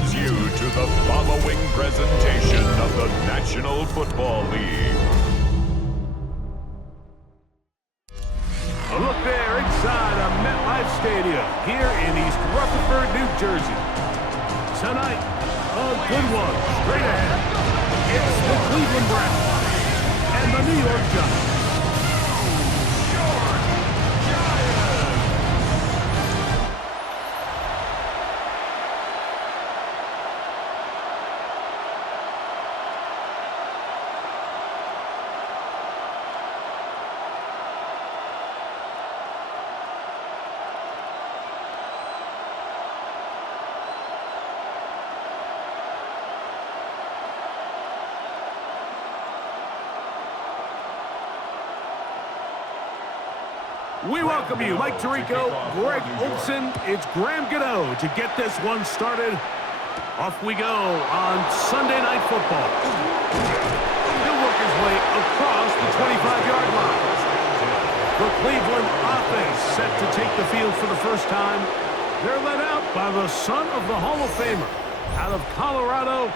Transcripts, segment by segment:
brings you to the following presentation of the National Football League. A look there inside of MetLife Stadium here in East Rutherford, New Jersey. Tonight, a good one straight ahead. It's the Cleveland Browns and the New York Giants. We welcome you, Mike Tirico, Greg Olson. It's Graham Gano to get this one started. Off we go on Sunday Night Football. He'll work his way across the 25-yard line. The Cleveland offense set to take the field for the first time. They're led out by the son of the Hall of Famer. Out of Colorado,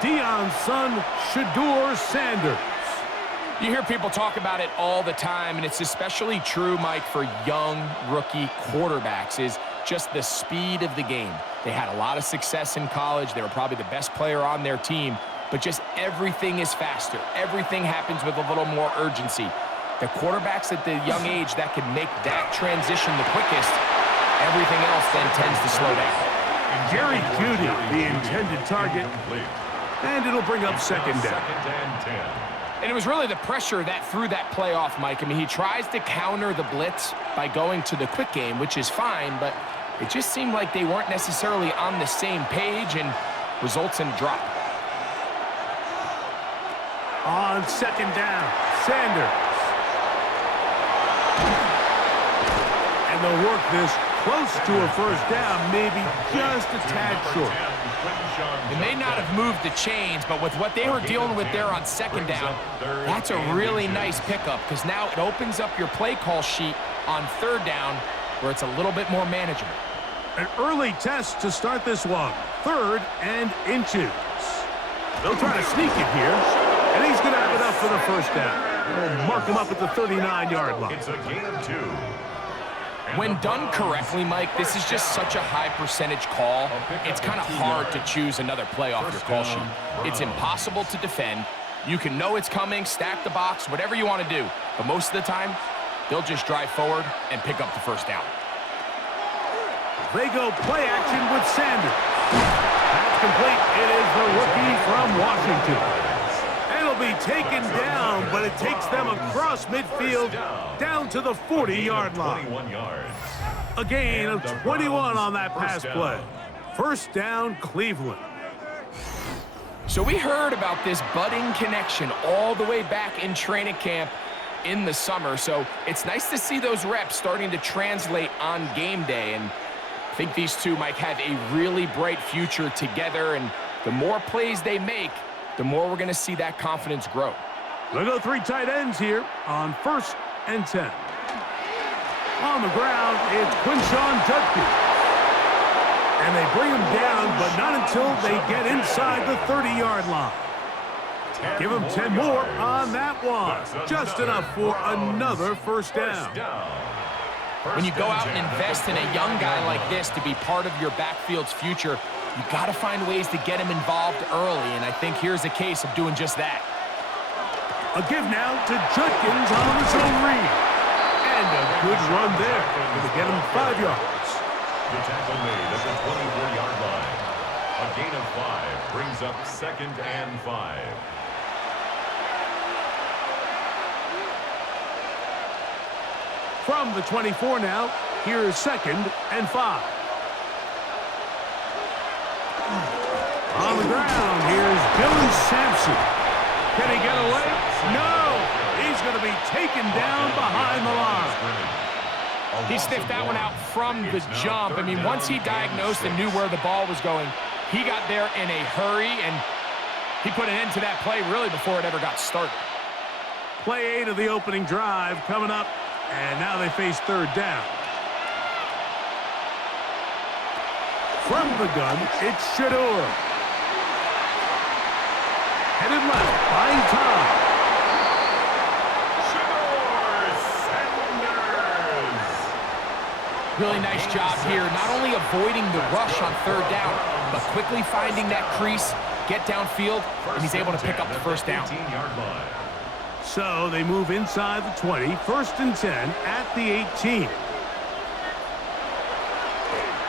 Deion's son, Shedeur Sanders. You hear people talk about it all the time, and it's especially true, Mike, for young rookie quarterbacks, is just the speed of the game. They had a lot of success in college. They were probably the best player on their team, but just everything is faster. Everything happens with a little more urgency. The quarterbacks at the young age that can make that transition the quickest, everything else then tends to slow down. Jerry Jeudy, the intended target, and it'll bring up second down. And it was really the pressure that threw that play off, Mike. I mean, he tries to counter the blitz by going to the quick game, which is fine, but it just seemed like they weren't necessarily on the same page and results in a drop. On second down, Sanders. And they'll work this close to a first down, maybe just a tad short. They may not have moved the chains, but with what they were dealing with there on second down, that's a really nice pickup because now it opens up your play call sheet on third down where it's a little bit more manageable. An early test to start this one. 3rd and inches. They'll try to sneak it here, and he's going to have enough for the first down. We'll mark him up at the 39-yard line. It's a gain of 2. When done correctly, Mike, this is just such a high percentage call. It's kind of hard to choose another play off your call sheet. It's impossible to defend. You can know it's coming, stack the box, whatever you want to do. But most of the time, they'll just drive forward and pick up the first down. They go play action with Sanders. That's complete. It is the rookie from Washington. It'll be taken down, but it takes them across midfield down to the 40-yard line. A gain of 21 on that pass play. First down, Cleveland. So we heard about this budding connection all the way back in training camp in the summer. So it's nice to see those reps starting to translate on game day. And I think these two might have a really bright future together. And the more plays they make, the more we're going to see that confidence grow. They'll go 3 tight ends here on 1st and 10. On the ground, it's Quinshawn Judkins. And they bring him down, but not until they get inside the 30-yard line. Give him 10 more on that one. Just enough for another first down. When you go out and invest in a young guy like this to be part of your backfield's future, you got to find ways to get him involved early, and I think here's a case of doing just that. A give now to Judkins on his own read. And a good run there. Going to get him 5 yards. The tackle made at the 24-yard line. A gain of 5 brings up 2nd and 5. From the 24 now, here is 2nd and 5. On the ground, here's Dylan Sampson. Can he get away? No! He's going to be taken down behind the line. He sniffed that one out from the jump. I mean, once he diagnosed and knew where the ball was going, he got there in a hurry, and he put an end to that play really before it ever got started. Play 8 of the opening drive coming up, and now they face 3rd down. From the gun, it's Shador. Headed left, buying time. Really nice job here, not only avoiding the rush on third down, but quickly finding that crease, get downfield, and he's able to pick up the first down. So they move inside the 20, 1st and 10 at the 18.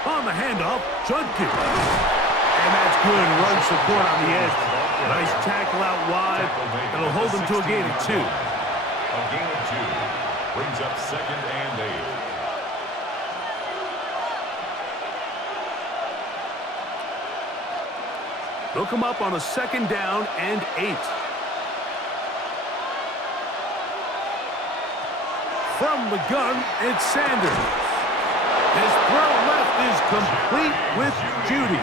On the handoff, Judkins. And that's good run support on the edge. Nice tackle out wide. That'll hold them to a gain of 2. A gain of 2 brings up 2nd and 8. They'll come up on a 2nd down and 8. From the gun, it's Sanders. His throw left is complete with Judy.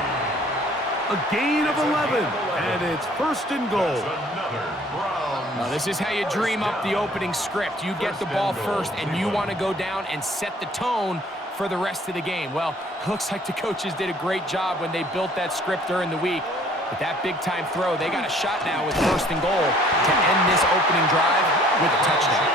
A gain of 11, and it's 1st and goal. Well, this is how you dream up the opening script. You get the ball first, and you want to go down and set the tone for the rest of the game. Well, looks like the coaches did a great job when they built that script during the week. But that big-time throw, they got a shot now with 1st and goal to end this opening drive with a touchdown.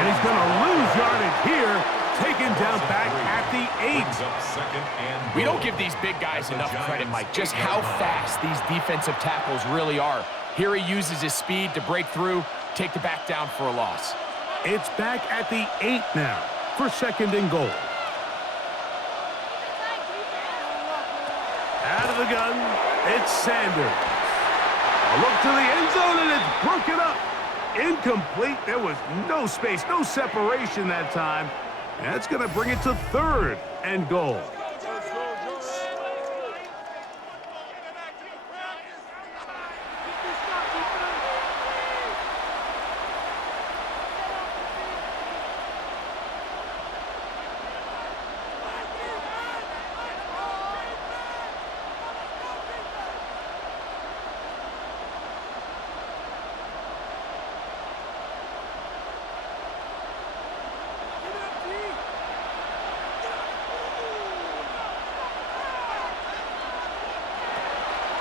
And he's going to lose yardage here, taken down back at the 8. We don't give these big guys enough credit, Mike, just how fast these defensive tackles really are. Here he uses his speed to break through, take the back down for a loss. It's back at the 8 now for 2nd and goal. Out of the gun, it's Sanders. A look to the end zone, and it's broken up. Incomplete. There was no space, no separation that time. That's going to bring it to 3rd and goal.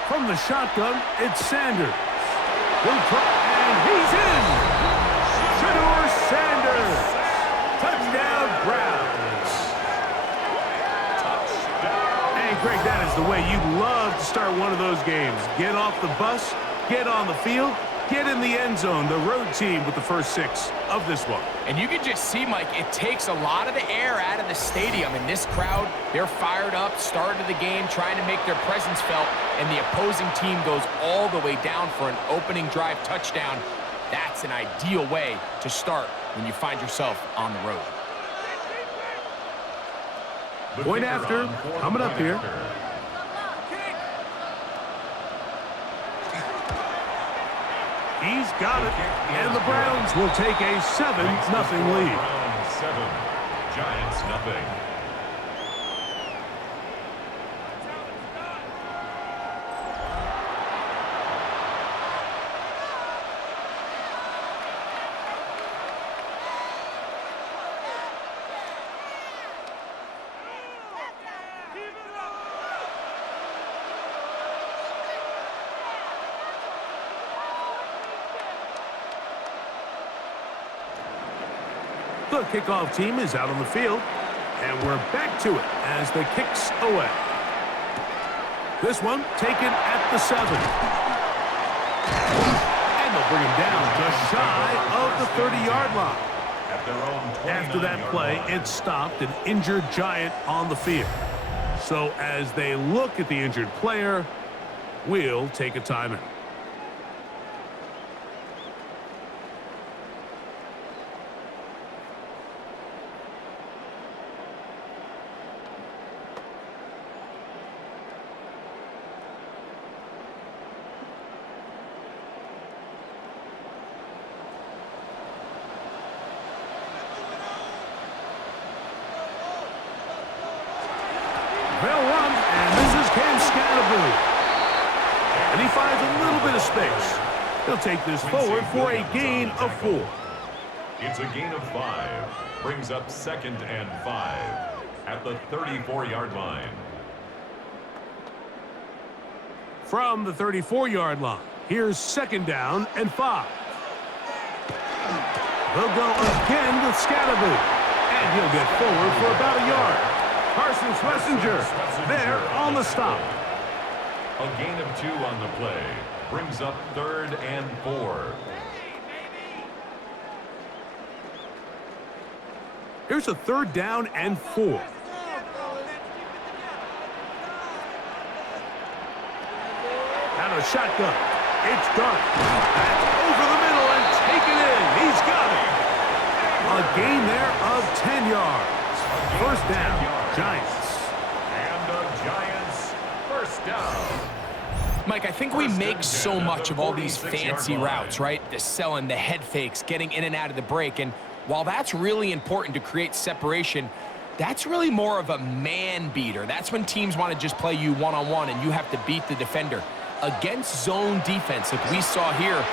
From the shotgun, it's Sanders. And he's in! Shador Sanders! Touchdown, Browns! And Greg, that is the way you'd love to start one of those games. Get off the bus, get on the field, get in the end zone. The road team with the first 6 of this one. And you can just see, Mike, it takes a lot of the air out of the stadium. And this crowd, they're fired up, start of the game, trying to make their presence felt. And the opposing team goes all the way down for an opening drive touchdown. That's an ideal way to start when you find yourself on the road. Point after, coming up here. He's got it, and the Browns will take a 7-0 lead. 7, Giants nothing. The kickoff team is out on the field, and we're back to it as the kick's away. This one taken at the 7. And they'll bring him down just shy of the 30-yard line. After that play, it stopped an injured Giant on the field. So as they look at the injured player, we'll take a timeout. They'll run, and this is Cam Scatterbury. And he finds a little bit of space. He'll take this forward for a gain of 4. It's a gain of 5. Brings up 2nd and 5 at the 34-yard line. From the 34-yard line, here's 2nd down and 5. They'll go again with Scatterby, and he'll get forward for about a yard. Carson Schlesinger there on the stop. A gain of 2 on the play brings up 3rd and 4. Here's a 3rd down and 4. Out of shotgun. It's Dart. That's over the middle and taken in. He's got it. A gain there of 10 yards. 1st down, Giants. And the Giants, 1st down. Mike, I think we make so much of all these fancy routes, right? The selling, the head fakes, getting in and out of the break. And while that's really important to create separation, that's really more of a man beater. That's when teams want to just play you one-on-one and you have to beat the defender. Against zone defense, like we saw here,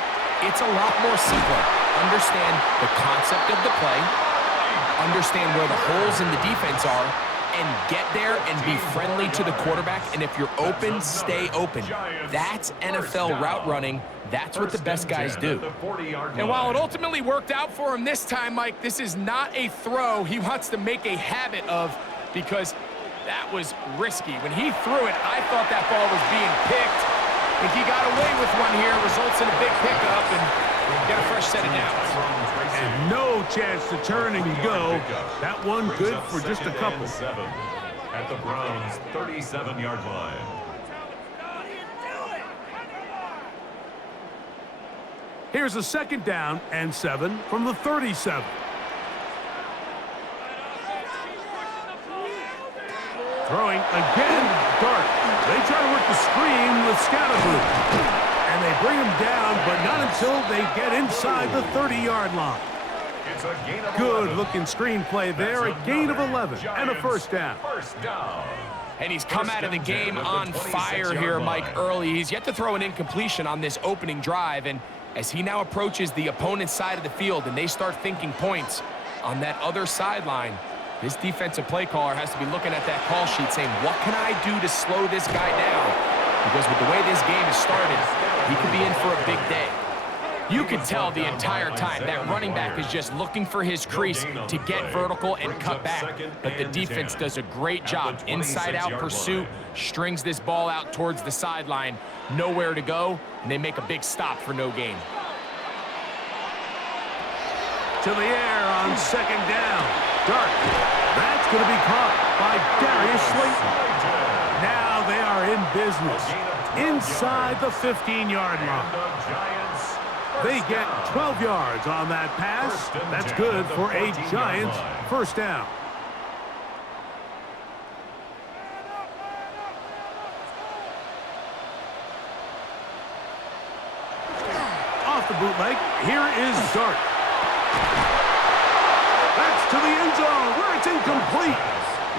it's a lot more simpler. Understand the concept of the play, understand where the holes in the defense are, and get there and be friendly to the quarterback. And if you're open, stay open. That's NFL route running. That's what the best guys do. And while it ultimately worked out for him this time, Mike, this is not a throw he wants to make a habit of, because that was risky. When he threw it, I thought that ball was being picked. I think he got away with one here, results in a big pickup, and get a fresh set of downs. And no chance to turn and go. That one good for just a couple. At the Browns' 37-yard line. Here's a 2nd down and 7 from the 37. Throwing again, Dart. They try to work the screen with Scatterby. And they bring him down, but not until they get inside the 30-yard line. It's a gain of 11. Good-looking screenplay there. A gain of 11 and a 1st down. 1st down. And he's come out of the game on fire here, Mike, early. He's yet to throw an incompletion on this opening drive, and as he now approaches the opponent's side of the field and they start thinking points on that other sideline, this defensive play caller has to be looking at that call sheet saying, what can I do to slow this guy down? Because with the way this game has started, he could be in for a big day. You can tell the entire time that running back is just looking for his crease to get vertical and cut back. But the defense does a great job. Inside-out pursuit, strings this ball out towards the sideline, nowhere to go, and they make a big stop for no gain. To the air on 2nd down. Dart. That's going to be caught by Darius Slayton. Now they are in business inside the 15-yard line. They get 12 yards on that pass. That's good for a Giants 1st down. Off the bootleg, here is Dart. That's to the end zone where it's incomplete.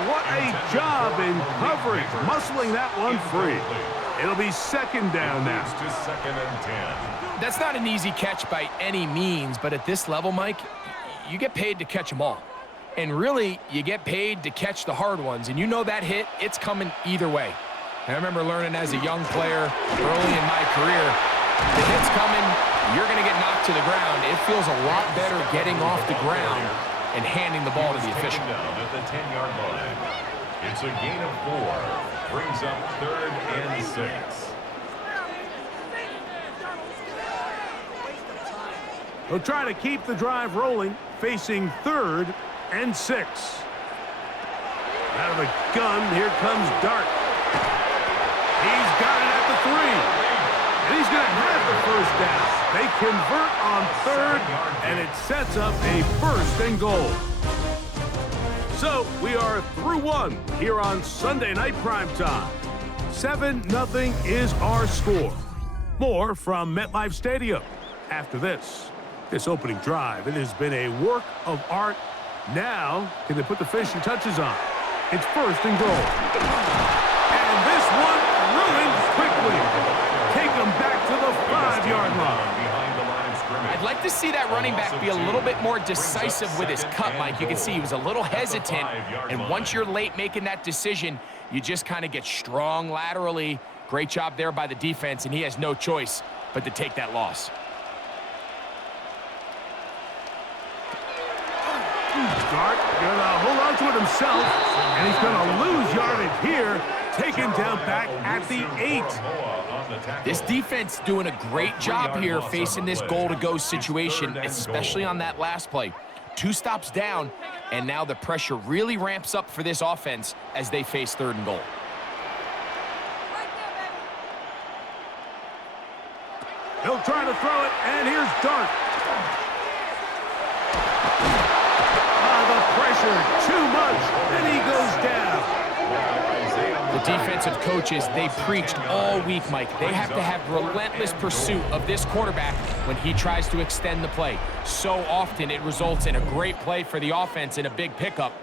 What a job in coverage, muscling that one free. It'll be 2nd down now. To 2nd and 10. That's not an easy catch by any means, but at this level, Mike, you get paid to catch them all. And really, you get paid to catch the hard ones. And you know that hit, it's coming either way. And I remember learning as a young player early in my career, the hit's coming, you're going to get knocked to the ground. It feels a lot better getting off the ground and handing the ball to the official. Down at the 10-yard line. It's a gain of 4. Brings up 3rd and 6. They'll try to keep the drive rolling, facing 3rd and 6. Out of the gun, here comes Dart. He's got it at the 3. And he's going to have the 1st down. They convert on 3rd, and it sets up a 1st and goal. So we are through 1 here on Sunday Night Primetime. 7-0 is our score. More from MetLife Stadium after this. This opening drive, it has been a work of art. Now, can they put the finishing touches on? It's 1st and goal. And this one ruined quickly. Take them back to the 5-yard line. I'd like to see that running back be a little bit more decisive with his cut, Mike. You can see he was a little hesitant, and once you're late making that decision, you just kind of get strong laterally Great job there by the defense, and he has no choice but to take that loss. Dart gonna hold on to it himself, and he's gonna lose yardage here, taken down back at the 8. This defense doing a great job here facing this goal-to-go situation, especially on that last play. 2 stops down, and now the pressure really ramps up for this offense as they face 3rd and goal. He'll try to throw it, and here's Dart. The pressure, too much, and he goes down. The defensive coaches, they preached all week, Mike. They have to have relentless pursuit of this quarterback when he tries to extend the play. So often it results in a great play for the offense and a big pickup.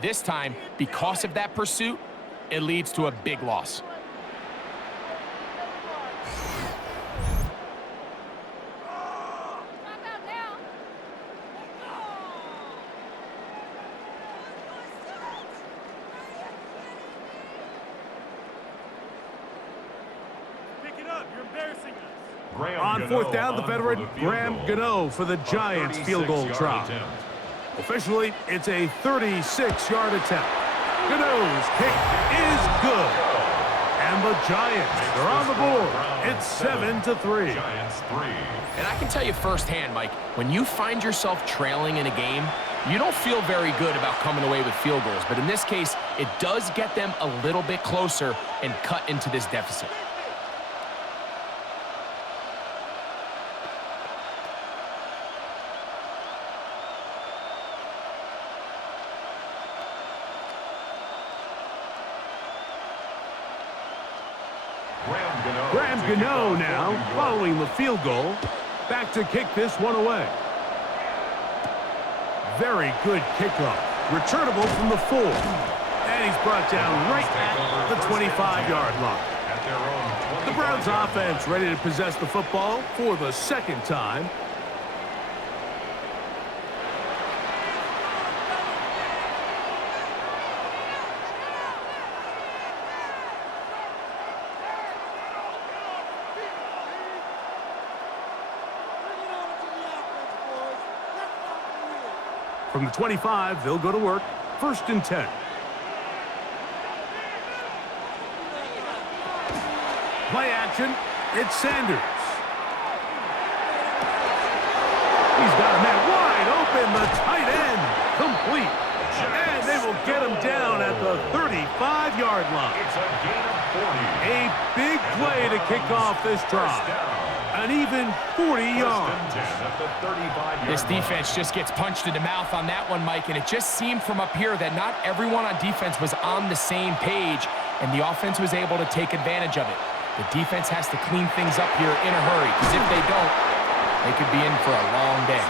This time, because of that pursuit, it leads to a big loss. On 4th down, the veteran Graham Gano for the Giants field goal try. Officially, it's a 36-yard attempt. Gano's kick is good. And the Giants are on the board. It's 7-3. And I can tell you firsthand, Mike, when you find yourself trailing in a game, you don't feel very good about coming away with field goals. But in this case, it does get them a little bit closer and cut into this deficit. Graham Gano now following the field goal. Back to kick this one away. Very good kickoff. Returnable from the 4. And he's brought down right at the 25-yard line. The Browns offense ready to possess the football for the 2nd time. From the 25, they'll go to work. 1st and 10. Play action. It's Sanders. He's got a man wide open. The tight end complete. And they will get him down at the 35-yard line. It's a gain of 40. A big play to kick off this drive. An even 40 yards. This defense just gets punched in the mouth on that one, Mike, and it just seemed from up here that not everyone on defense was on the same page, and the offense was able to take advantage of it. The defense has to clean things up here in a hurry, because if they don't, they could be in for a long day.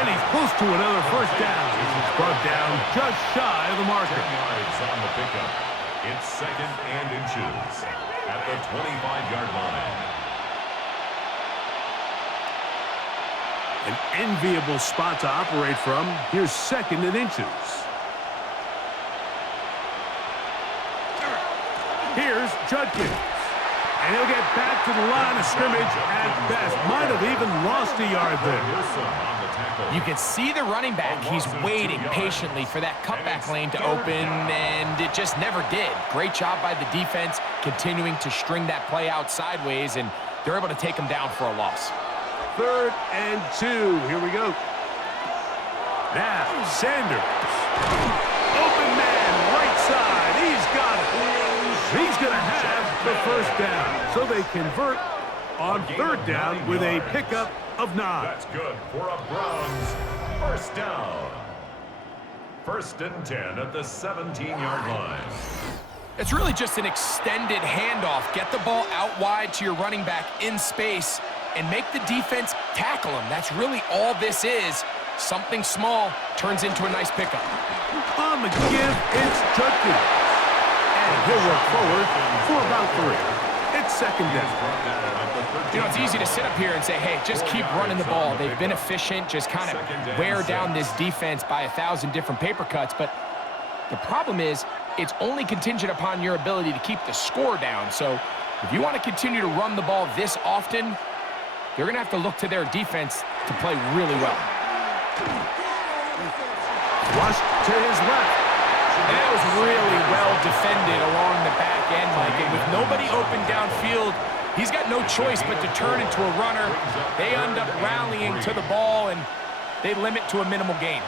And he's close to another 1st down. He's brought down just shy of the marker. On the pickup. It's 2nd and inches at the 25-yard line. An enviable spot to operate from. Here's 2nd and inches. Here's Judkins. And he'll get back to the line of scrimmage at best. Might have even lost a yard there. You can see the running back. He's waiting patiently for that cutback lane to open, and it just never did. Great job by the defense continuing to string that play out sideways, and they're able to take him down for a loss. 3rd and 2. Here we go. Now, Sanders. Open man, right side. He's got it. He's going to have the 1st down. So they convert on 3rd down with a pickup of 9. That's good for a Browns 1st down. 1st and 10 at the 17-yard line. It's really just an extended handoff. Get the ball out wide to your running back in space and make the defense tackle him. That's really all this is. Something small turns into a nice pickup. On the give, it's Judkins. And he'll work forward for about 3. It's 2nd down. You know, it's easy to sit up here and say, hey, just keep running the ball. They've been efficient, just kind of wear down this defense by 1,000 different paper cuts. But the problem is it's only contingent upon your ability to keep the score down. So If you want to continue to run the ball this often, they're going to have to look to their defense to play really well. Rushed to his left. And that was really well defended along the back end, Mike. And with nobody open downfield, he's got no choice but to turn into a runner. They end up rallying to the ball, and they limit to a minimal gain.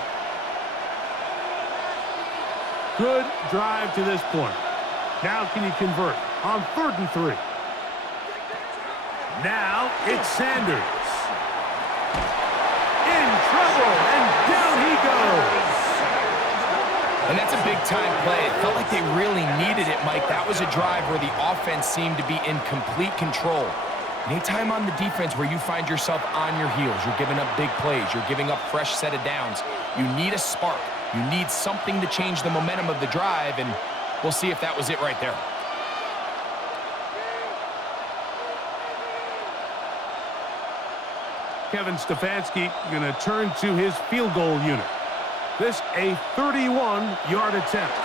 Good drive to this point. Now can you convert on 3rd and 3? Now it's Sanders. In trouble, and down he goes. And that's a big-time play. It felt like they really needed it, Mike. That was a drive where the offense seemed to be in complete control. Anytime on the defense where you find yourself on your heels, you're giving up big plays, you're giving up fresh set of downs, you need a spark. You need something to change the momentum of the drive, and we'll see if that was it right there. Kevin Stefanski going to turn to his field goal unit. This a 31-yard attempt.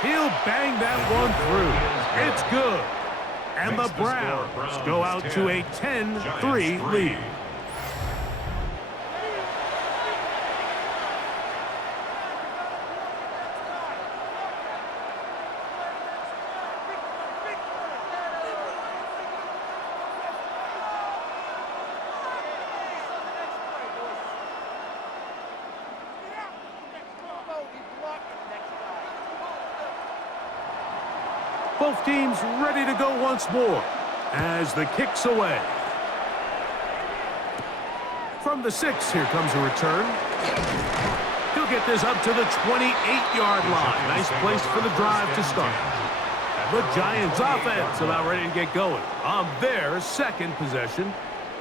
He'll bang that one through. It's good. And the Browns go out to a 10-3 lead. Both teams ready to go once more as the kick's away. From the 6, here comes a return. He'll get this up to the 28-yard line. Nice place for the drive to start. The Giants offense about ready to get going on their 2nd possession.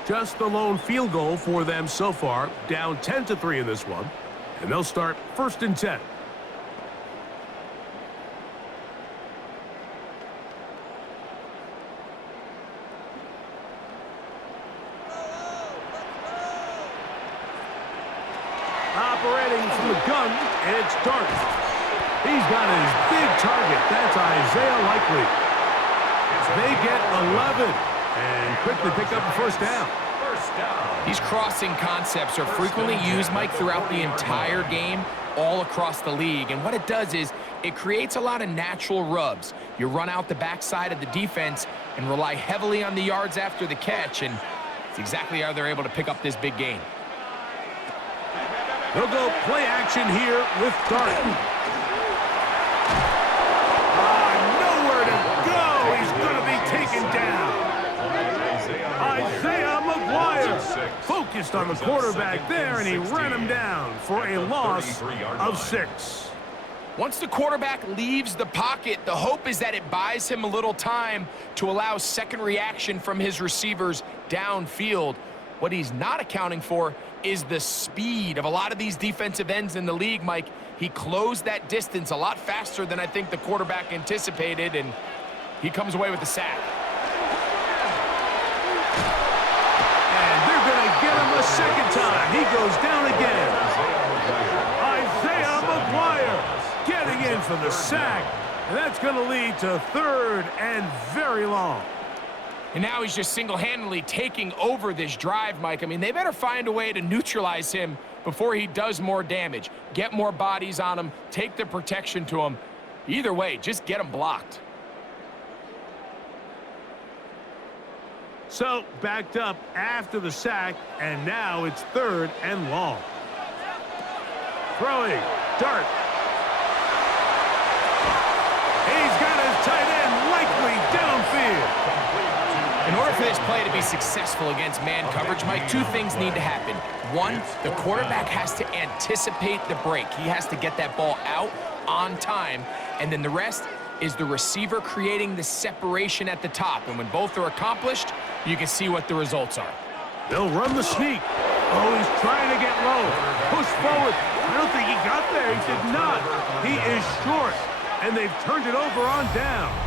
Just the lone field goal for them so far, down 10-3 in this one. And they'll start 1st and 10. Operating from the gun, it's Dart. He's got his big target. That's Isaiah Likely. They get 11 and quickly pick up the 1st down. These crossing concepts are frequently used, Mike, throughout the entire game, all across the league. And what it does is it creates a lot of natural rubs. You run out the backside of the defense and rely heavily on the yards after the catch, and it's exactly how they're able to pick up this big gain. They'll go play action here with Dart. Nowhere to go. He's going to be taken down. Isaiah McGuire focused on the quarterback there, and he ran him down for a loss of 6. Once the quarterback leaves the pocket, the hope is that it buys him a little time to allow second reaction from his receivers downfield. What he's not accounting for is the speed of a lot of these defensive ends in the league, Mike. He closed that distance a lot faster than I think the quarterback anticipated, and he comes away with the sack. And they're going to get him a 2nd time. He goes down again. Isaiah McGuire getting in for the sack, and that's going to lead to 3rd and very long. And now he's just single-handedly taking over this drive, Mike. I mean, they better find a way to neutralize him before he does more damage. Get more bodies on him, take the protection to him. Either way, just get him blocked. So, backed up after the sack, and now it's 3rd and long. Throwing, Dart. He's got his tight end Likely downfield. In order for this play to be successful against man coverage, Mike, 2 things need to happen. 1, the quarterback has to anticipate the break. He has to get that ball out on time. And then the rest is the receiver creating the separation at the top. And when both are accomplished, you can see what the results are. They'll run the sneak. Oh, he's trying to get low. Push forward. I don't think he got there. He did not. He is short. And they've turned it over on downs.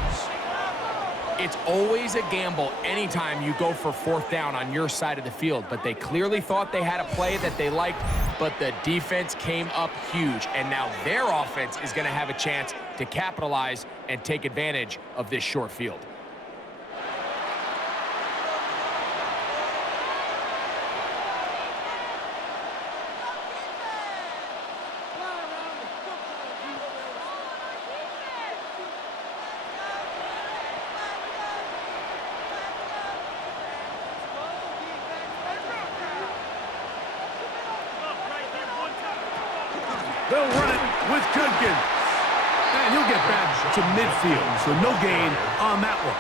It's always a gamble anytime you go for 4th down on your side of the field, but they clearly thought they had a play that they liked, but the defense came up huge, and now their offense is going to have a chance to capitalize and take advantage of this short field. They'll run it with Judkins. And he'll get back to midfield, so no gain on that one.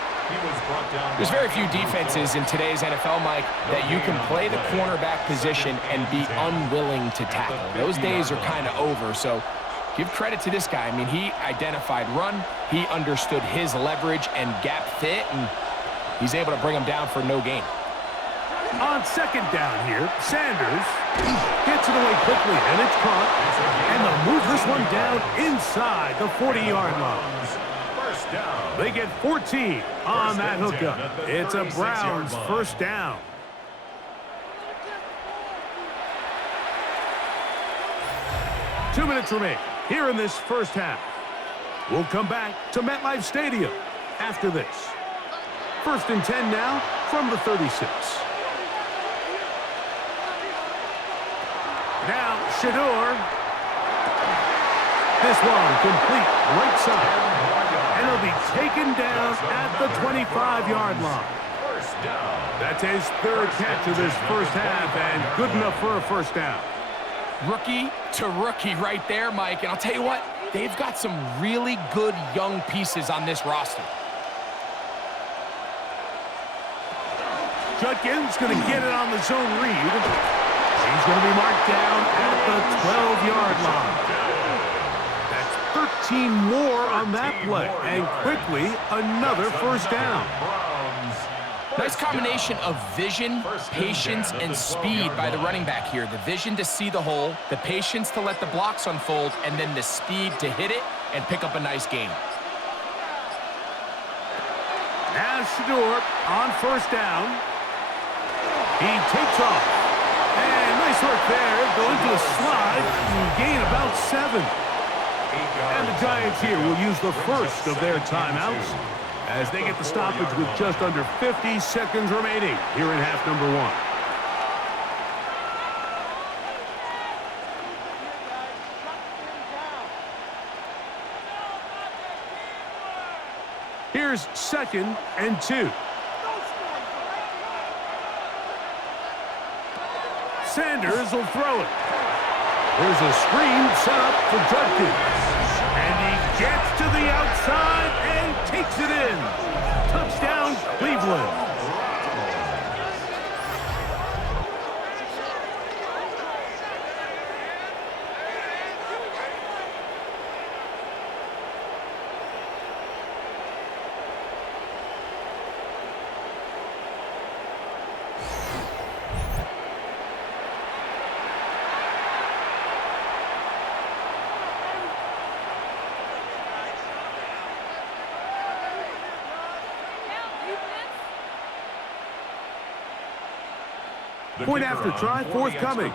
There's very few defenses in today's NFL, Mike, that you can play the cornerback position and be unwilling to tackle. Those days are kind of over, so give credit to this guy. I mean, he identified run, he understood his leverage and gap fit, and he's able to bring him down for no gain. On second down here, Sanders gets it away quickly, and it's caught. And they'll move this one down inside the 40-yard line. They get 14 on that hookup. It's a Browns first down. Two minutes remain here in this first half. We'll come back to MetLife Stadium after this. First and 10 now from the 36. Now, Shador. This one complete right side. And he'll be taken down at the 25-yard line. That's his third catch of this first half, and good enough for a first down. Rookie to rookie right there, Mike. And I'll tell you what, they've got some really good young pieces on this roster. Judkins going to get it on the zone read. He's going to be marked down at the 12-yard line. 13 more on that play, and quickly another first down. Nice combination of vision, patience, and speed by the running back here. The vision to see the hole, the patience to let the blocks unfold, and then the speed to hit it and pick up a nice gain. Now Shador on first down. He takes off. And nice work there. Going to a slide and gain about 7. And the Giants here will use the first of their timeouts as they get the stoppage with just under 50 seconds remaining here in half number 1. Here's second and 2. Sanders will throw it. There's a screen set up for Judkins. And he gets to the outside and takes it in. Touchdown, Cleveland. Point after try, forthcoming.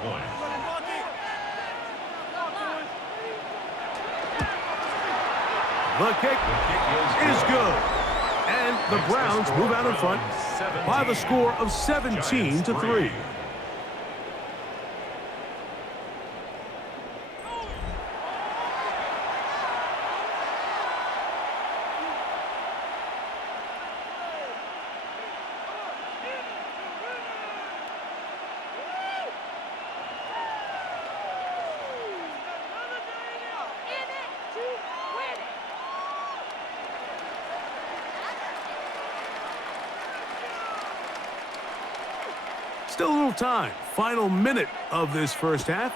The kick is good. And the Browns move out in front by the score of 17-3. Still a little time. Final minute of this first half.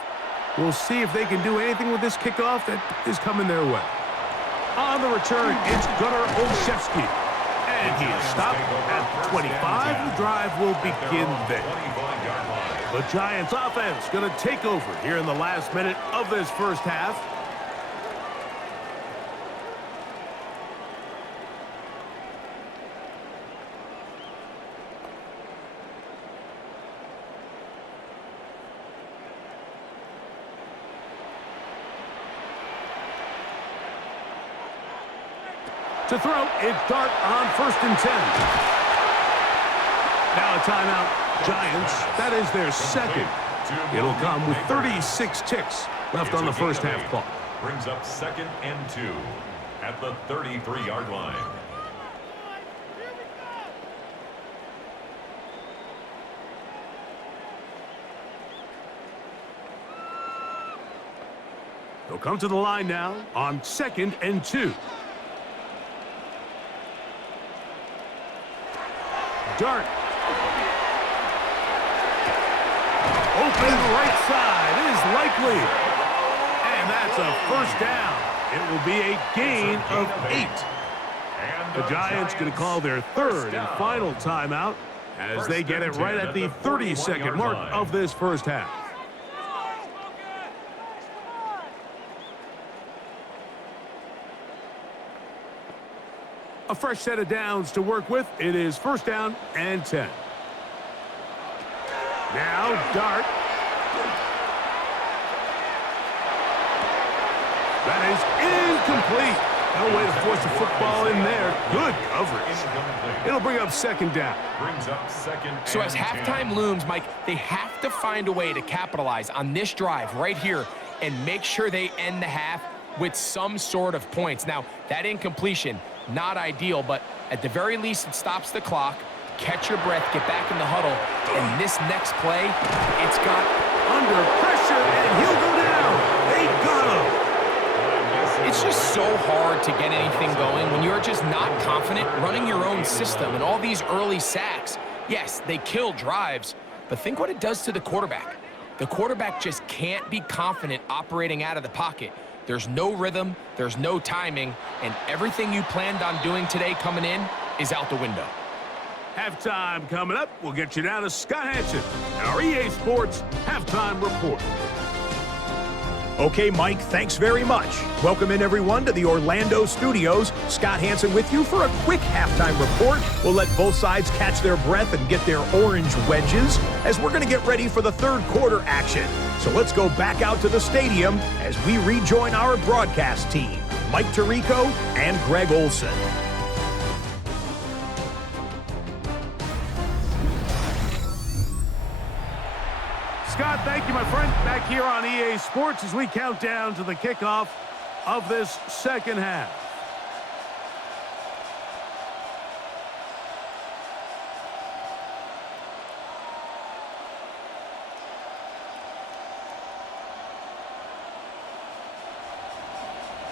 We'll see if they can do anything with this kickoff that is coming their way. On the return, it's Gunnar Olszewski. And he is stopped at 25. The drive will begin there. The Giants offense going to take over here in the last minute of this first half. To throw, it's Dart on first and 10. Now a timeout, Giants. That is their second. It'll come with 36 ticks left on the first half clock. Brings up second and 2 at the 33-yard line. They'll come to the line now on 2nd and 2. Dart. Open right side is likely. And that's a first down. It will be a gain of 8. The Giants going to call their third and final timeout as they get it right at the 30-second mark of this first half. A fresh set of downs to work with. It is first down and 10. Now Dart. That is incomplete. No way to force the football in there. Good coverage. It'll bring up second down. So as halftime looms, Mike, they have to find a way to capitalize on this drive right here and make sure they end the half with some sort of points. Now, that incompletion, not ideal, but at the very least, it stops the clock. Catch your breath, get back in the huddle, and this next play, it's got under pressure, and he'll go down. They got him. It's just so hard to get anything going when you're just not confident running your own system. And all these early sacks, yes, they kill drives, but think what it does to the quarterback. The quarterback just can't be confident operating out of the pocket. There's no rhythm, there's no timing, and everything you planned on doing today coming in is out the window. Halftime coming up. We'll get you down to Scott Hansen and our EA Sports Halftime Report. Okay, Mike, thanks very much. Welcome in, everyone, to the Orlando studios. Scott Hansen with you for a quick halftime report. We'll let both sides catch their breath and get their orange wedges as we're going to get ready for the third quarter action. So let's go back out to the stadium as we rejoin our broadcast team, Mike Tirico and Greg Olson. Scott, thank you, my friend. Back here on EA Sports as we count down to the kickoff of this second half.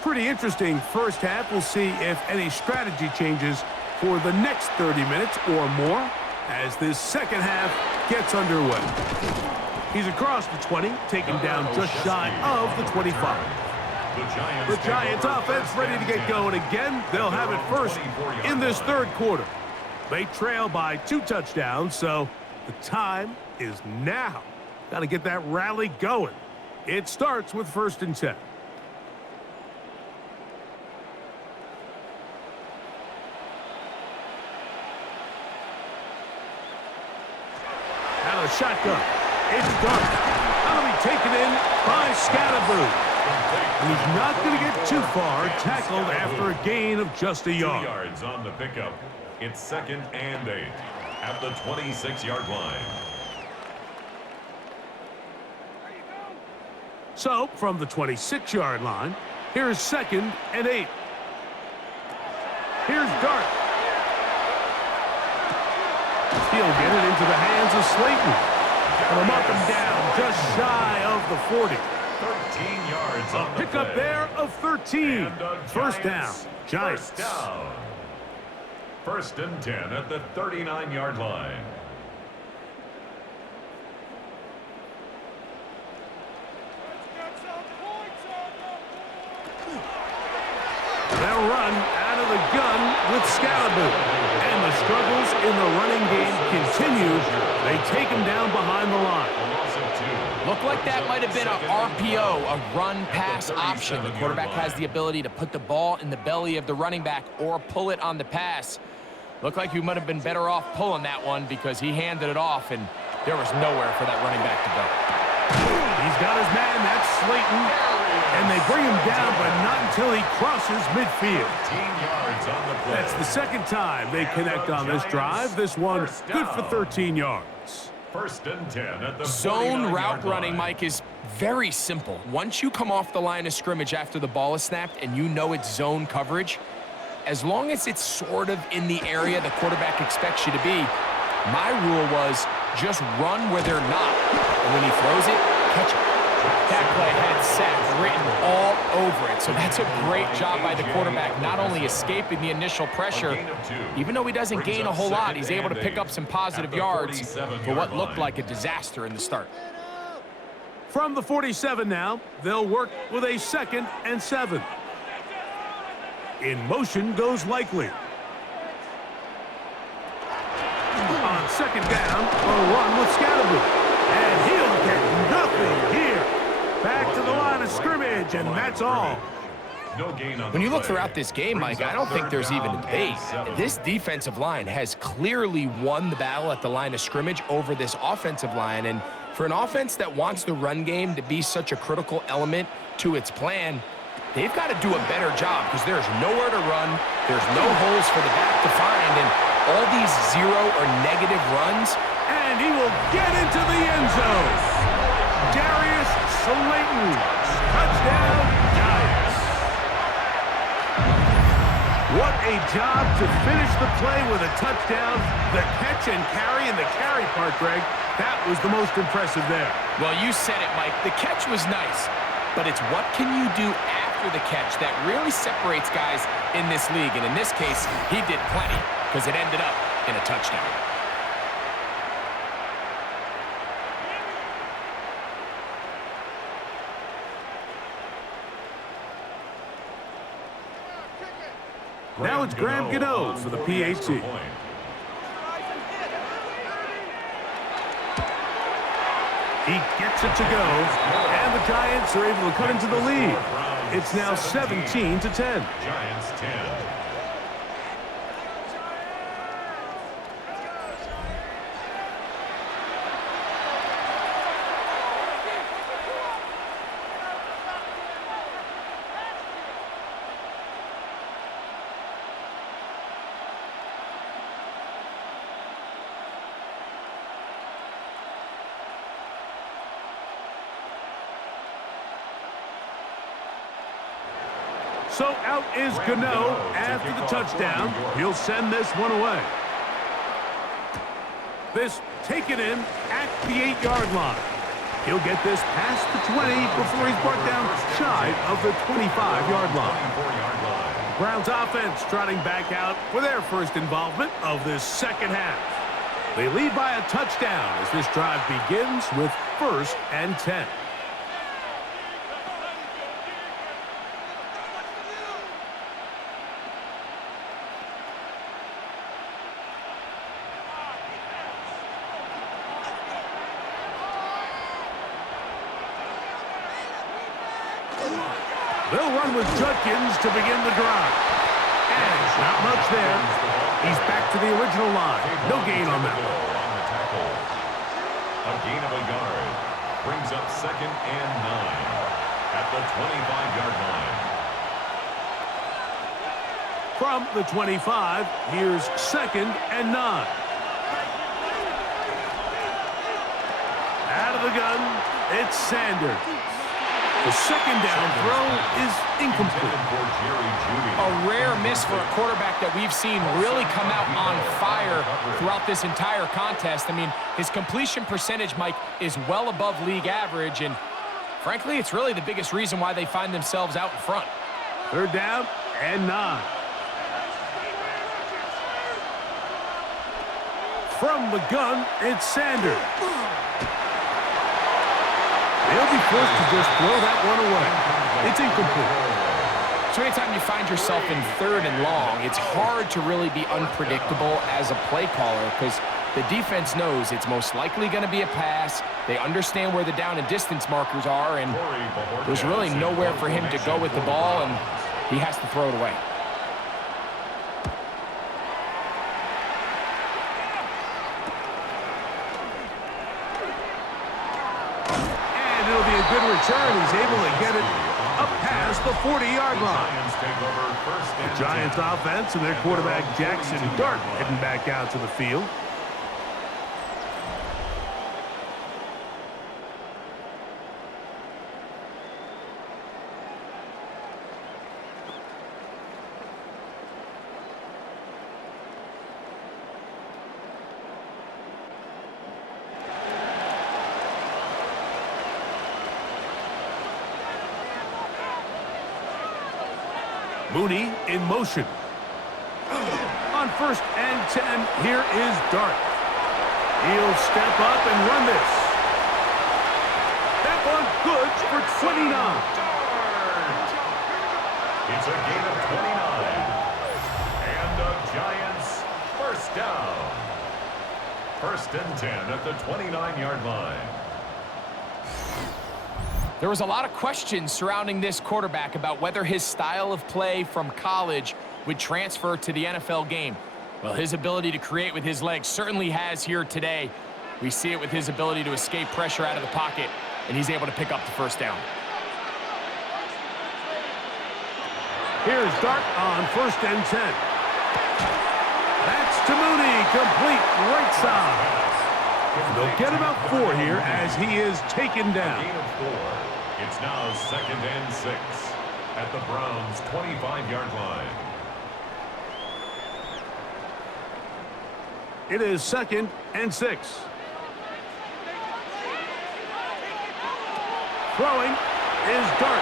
Pretty interesting first half. We'll see if any strategy changes for the next 30 minutes or more as this second half gets underway. He's across the 20, taken down just shy of the 25. The Giants offense ready to get going again. They'll have it first in this third quarter. They trail by 2 touchdowns, so the time is now. Got to get that rally going. It starts with 1st and 10. Now a shotgun. It's done. That'll be taken in by Scatterboo. And he's not going to get too far, tackled after a gain of just a yard. 2 yards on the pickup. It's 2nd and 8 at the 26-yard line. So, from the 26-yard line, here's 2nd and 8. Here's Dart. He'll get it into the hands of Slayton. They'll mark him down just shy of the 40. 13 yards on the Pickup play. there of 13. First down, Giants. First down. 1st and 10 at the 39-yard line. They'll run out of the gun with Scalaboo. And the struggles in the running game continue. They take him down behind the line. Looked like that might have been an RPO, a run-pass option. The quarterback has the ability to put the ball in the belly of the running back or pull it on the pass. Looked like he might have been better off pulling that one because he handed it off, and there was nowhere for that running back to go. He's got his man, that's Slayton. And they bring him down, but not until he crosses midfield. 13 yards on the play. That's the second time they connect on this drive. This one good for 13 yards. 1st and 10 at the Zone 49-yard route running, line. Mike, is very simple. Once you come off the line of scrimmage after the ball is snapped and you know it's zone coverage, as long as it's sort of in the area the quarterback expects you to be, my rule was just run where they're not. And when he throws it, catch it. That play had sack written all over it. So that's a great job by the quarterback, not only escaping the initial pressure, even though he doesn't gain a whole lot, he's able to pick up some positive yards for what looked like a disaster in the start. From the 47 now, they'll work with a 2nd and 7. In motion goes Likely. On 2nd down, a run with Scatterby. And he'll get nothing here. Back to the line of scrimmage, and that's all. When you look throughout this game, Mike, I don't think there's even a debate. This defensive line has clearly won the battle at the line of scrimmage over this offensive line. And for an offense that wants the run game to be such a critical element to its plan, they've got to do a better job because there's nowhere to run. There's no holes for the back to find. And all these 0 or negative runs. And he will get into the end zone. Darius Slayton. Touchdown, Giants. What a job to finish the play with a touchdown. The catch and carry, and the carry part, Greg, that was the most impressive there. Well, you said it, Mike. The catch was nice, but it's what can you do after the catch that really separates guys in this league. And in this case, he did plenty because it ended up in a touchdown. Now it's Graham Gano for the PAT. He gets it to go, and the Giants are able to cut into the lead. It's now 17-10. Giants 10. So out is Gano after the touchdown. He'll send this one away. This taken in at the 8-yard line. He'll get this past the 20 before he's brought down shy of the 25-yard line. Browns offense trotting back out for their first involvement of this second half. They lead by a touchdown as this drive begins with 1st and 10. They'll run with Judkins to begin the drive. And not much there. He's back to the original line. No gain on that one. A gain of a yard brings up 2nd and 9 at the 25-yard line. From the 25, here's 2nd and 9. Out of the gun, it's Sanders. The 2nd down throw is incomplete. A rare miss for a quarterback that we've seen really come out on fire throughout this entire contest. I mean, his completion percentage, Mike, is well above league average, and frankly, it's really the biggest reason why they find themselves out in front. 3rd down and 9. From the gun, it's Sanders. They'll be forced to just throw that one away. It's incomplete. So anytime you find yourself in 3rd and long, it's hard to really be unpredictable as a play caller because the defense knows it's most likely going to be a pass. They understand where the down and distance markers are, and there's really nowhere for him to go with the ball, and he has to throw it away. Good return. He's able to get it up past the 40-yard line. The Giants offense and their quarterback Jackson Dart heading back out to the field. Mooney in motion. On 1st and 10, here is Dart. He'll step up and run this. That one good for 29. It's a gain of 29. And the Giants first down. 1st and 10 at the 29-yard line. There was a lot of questions surrounding this quarterback about whether his style of play from college would transfer to the NFL game. Well, his ability to create with his legs certainly has here today. We see it with his ability to escape pressure out of the pocket, and he's able to pick up the 1st down. Here's Dart on 1st and 10. That's to Mooney, complete right side. They'll get about 4 here as he is taken down. A gain of 4. It's now 2nd and 6 at the Browns' 25-yard line. It is 2nd and 6. Throwing is Dart.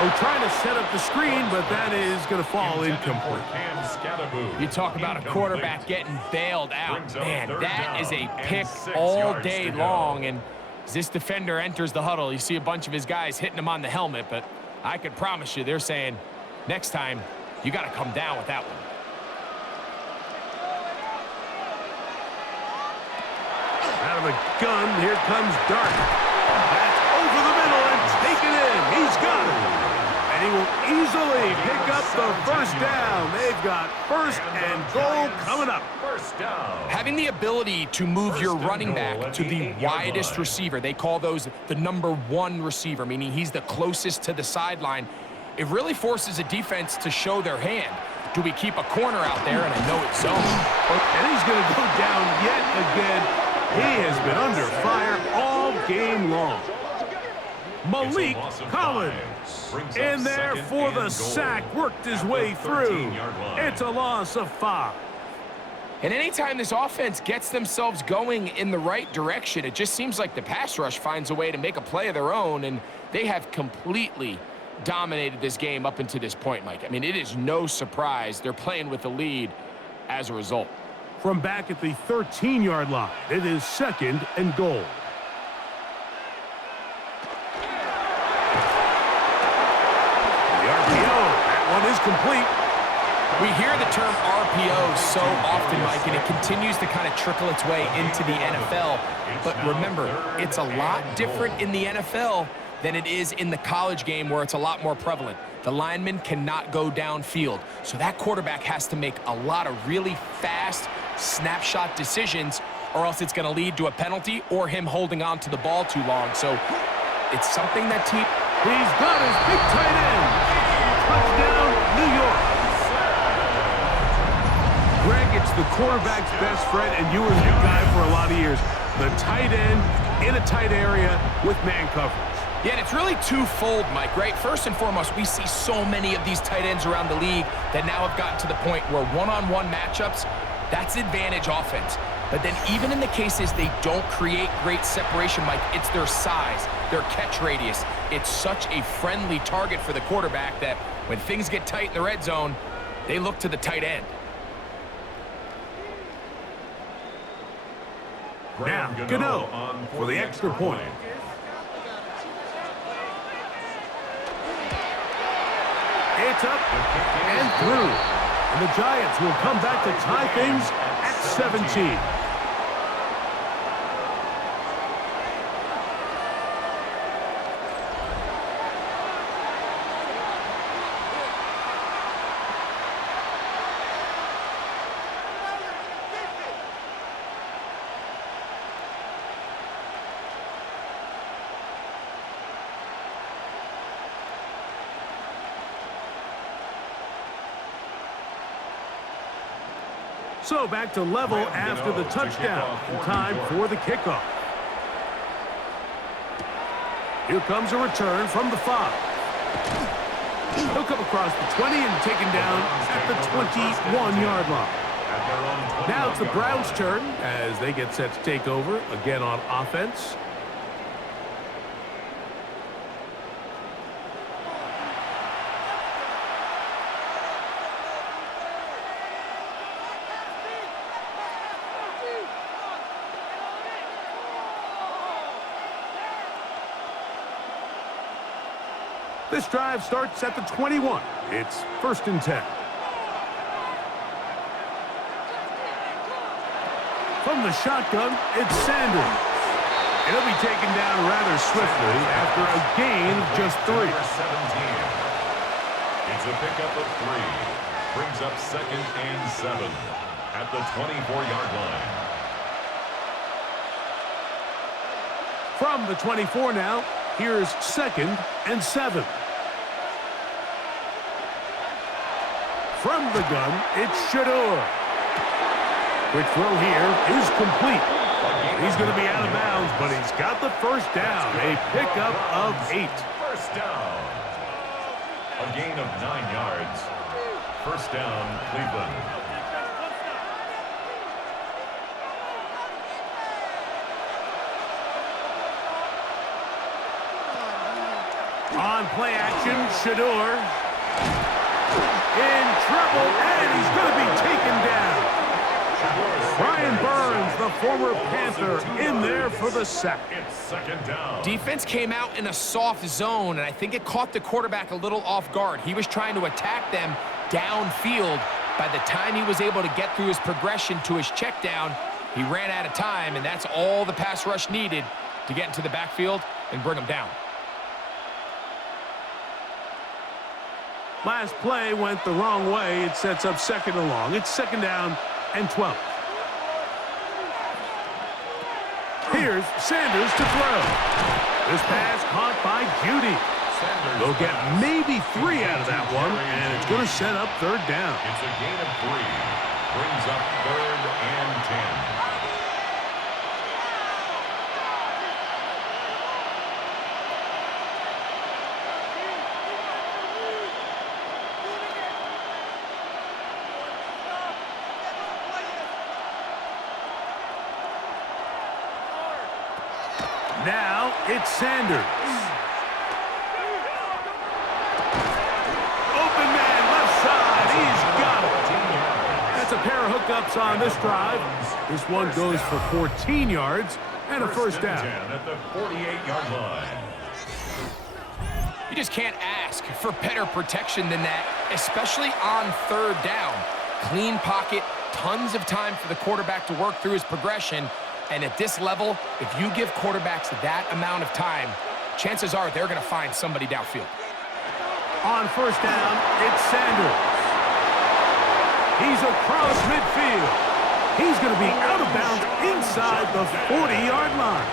Oh, trying to set up the screen, but that is going to fall incomplete. You talk about a quarterback getting bailed out. Man, that is a pick all day long. And as this defender enters the huddle, you see a bunch of his guys hitting him on the helmet, but I could promise you they're saying, next time, you got to come down with that one. Out of the gun, here comes Dart. That's over the middle and taken in. He's got it. And he will easily pick up the 1st down. They've got 1st and goal coming up. 1st down. Having the ability to move your running back to the widest receiver, they call those the number 1 receiver, meaning he's the closest to the sideline. It really forces a defense to show their hand. Do we keep a corner out there? And I know it's zone. And he's going to go down yet again. He has been under fire all game long. Malik Collins in there for the sack, worked his way through. It's a loss of 5. And anytime this offense gets themselves going in the right direction, it just seems like the pass rush finds a way to make a play of their own, and they have completely dominated this game up until this point, Mike. I mean, it is no surprise they're playing with the lead as a result. From back at the 13-yard line, it is 2nd and goal. The RPO, that one is complete. We hear the term RPO so often, Mike, and it continues to kind of trickle its way into the NFL. But remember, it's a lot different in the NFL than it is in the college game where it's a lot more prevalent. The lineman cannot go downfield, so that quarterback has to make a lot of really fast snapshot decisions, or else it's going to lead to a penalty or him holding on to the ball too long. So it's something that he's got his big tight end. Touchdown, New York. Greg, it's the quarterback's best friend, and you were the guy for a lot of years. The tight end in a tight area with man coverage. Yeah, and it's really twofold, Mike, right? First and foremost, we see so many of these tight ends around the league that now have gotten to the point where one-on-one matchups, that's advantage offense. But then even in the cases they don't create great separation, Mike, it's their size, their catch radius. It's such a friendly target for the quarterback that when things get tight in the red zone, they look to the tight end. Now, Gano for the extra point. It's up and through. And the Giants will come back to tie things at 17. So back to level after the touchdown. In time for the kickoff. Here comes a return from the 5. He'll come across the 20 and taken down at the 21-yard line. Now it's the Browns' turn as they get set to take over again on offense. This drive starts at the 21. It's 1st and 10. From the shotgun, it's Sanders. He'll be taken down rather swiftly after a gain of just 3. Number 17. It's a pickup of 3. Brings up 2nd and 7 at the 24-yard line. From the 24 now, here's 2nd and 7. From the gun, it's Shador. Quick throw here is complete. He's going to be out of bounds, but he's got the first down. A pickup of 8. First down. A gain of 9 yards. First down, Cleveland. On play action, Shador in trouble, and he's going to be taken down. Brian Burns, the former Panther, in there for the sack. It's 2nd down. Defense came out in a soft zone, and I think it caught the quarterback a little off guard. He was trying to attack them downfield. By the time he was able to get through his progression to his check down, he ran out of time, and that's all the pass rush needed to get into the backfield and bring him down. Last play went the wrong way. It sets up 2nd and long. It's 2nd down and 12. Here's Sanders to throw. This pass caught by Judy. They'll get maybe 3 out of that one, and it's going to set up 3rd down. It's a gain of 3. Brings up 3rd and 10. Now it's Sanders. Open man, left side. He's got it. That's a pair of hookups on this drive. This one goes for 14 yards and a first down. At the 48-yard line. You just can't ask for better protection than that, especially on 3rd down. Clean pocket, tons of time for the quarterback to work through his progression. And at this level, if you give quarterbacks that amount of time, chances are they're going to find somebody downfield. On 1st down, it's Sanders. He's across midfield. He's going to be out of bounds inside the 40-yard line.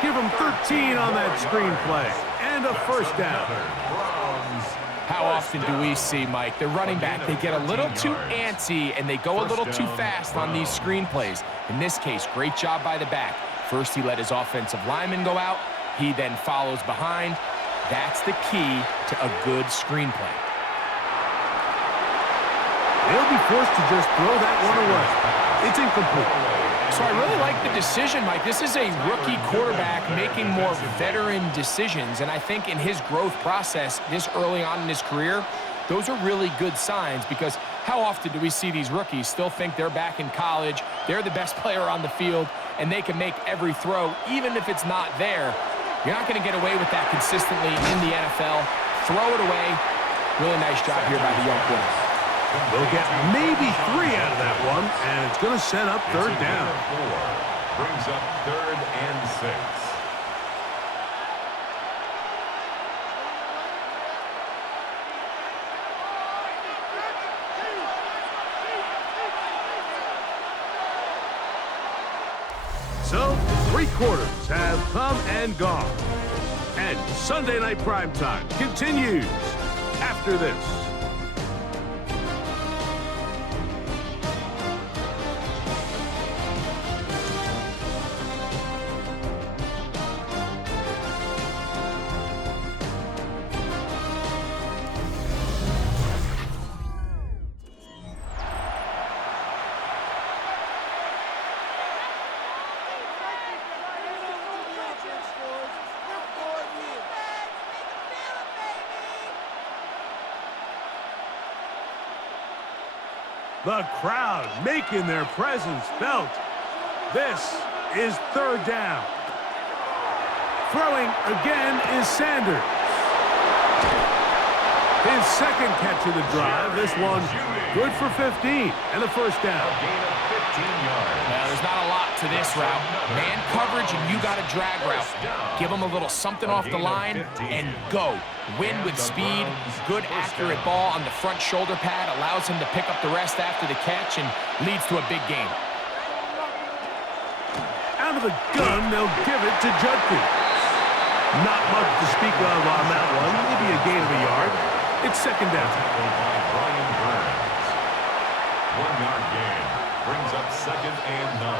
Give him 13 on that screenplay and a first down. How often do we see, Mike, the running back, they get a little too antsy and they go a little too fast on these screenplays. In this case, great job by the back. First, he let his offensive lineman go out. He then follows behind. That's the key to a good screenplay. They'll be forced to just throw that one away. It's incomplete. So I really like the decision, Mike. This is a rookie quarterback making more veteran decisions, and I think in his growth process this early on in his career, those are really good signs because how often do we see these rookies still think they're back in college, they're the best player on the field, and they can make every throw, even if it's not there. You're not going to get away with that consistently in the NFL. Throw it away. Really nice job here by the young quarterback. They'll get maybe 3 out of that one, and it's going to set up 3rd down. 4. Brings up 3rd and 6. So, 3 quarters have come and gone. And Sunday Night Primetime continues after this. The crowd making their presence felt. This is 3rd down. Throwing again is Sanders. His second catch of the drive. This one good for 15 and a first down. A gain of 15 yards. Well, there's not a lot to this route. Man coverage, and you got a drag route. Give them a little something off the line and go. Win with speed. Good, accurate ball on the front shoulder pad. Allows him to pick up the rest after the catch and leads to a big gain. Out of the gun, they'll give it to Judkins. Not much to speak of on that one. Maybe a gain of a yard. It's second down. 1-yard gain brings up 2nd and 9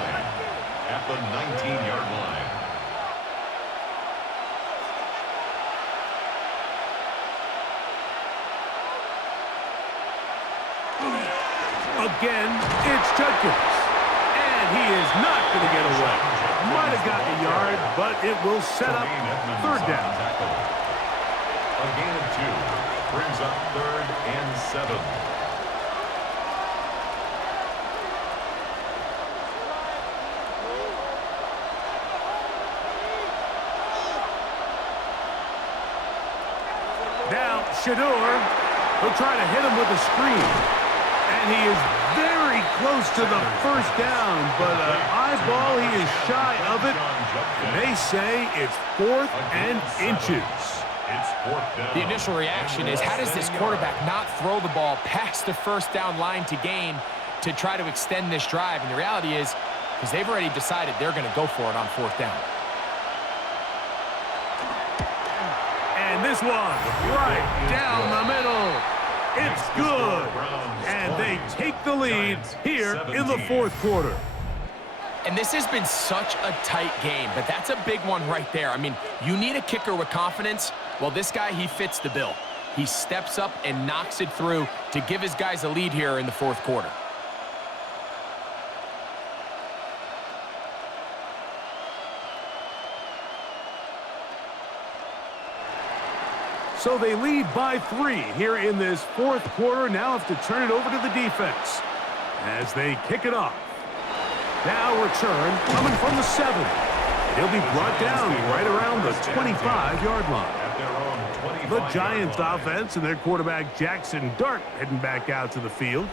at the 19-yard line. Again, it's Judkins. And he is not going to get away. Might have gotten a yard, but it will set up third down. A gain of 2 brings up 3rd and 7. Now, Shador will try to hit him with a screen. And he is very close to the first down, but an eyeball, he is shy of it. And they say it's 4th and inches. It's 4th down. The initial reaction is, how does this quarterback not throw the ball past the first down line to gain to try to extend this drive? And the reality is, because they've already decided they're going to go for it on 4th down. And this one, right down the middle. It's good. And they take the lead here in the 4th quarter. And this has been such a tight game, but that's a big one right there. I mean, you need a kicker with confidence. Well, this guy, he fits the bill. He steps up and knocks it through to give his guys a lead here in the 4th quarter. So they lead by 3 here in this 4th quarter. Now have to turn it over to the defense as they kick it off. Now return coming from the 7. He'll be brought down right around the 25-yard line. The Giants offense and their quarterback Jackson Dart heading back out to the field.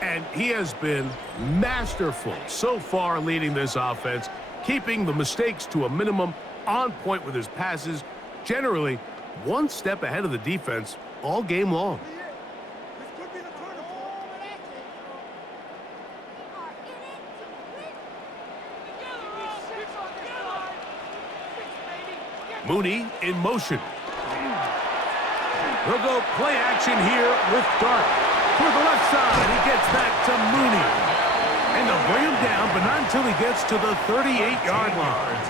And he has been masterful so far leading this offense, keeping the mistakes to a minimum, on point with his passes, generally one step ahead of the defense all game long. Mooney in motion. He'll go play action here with Dart. Toward the left side, he gets that to Mooney. And they'll bring him down, but not until he gets to the 38-yard line.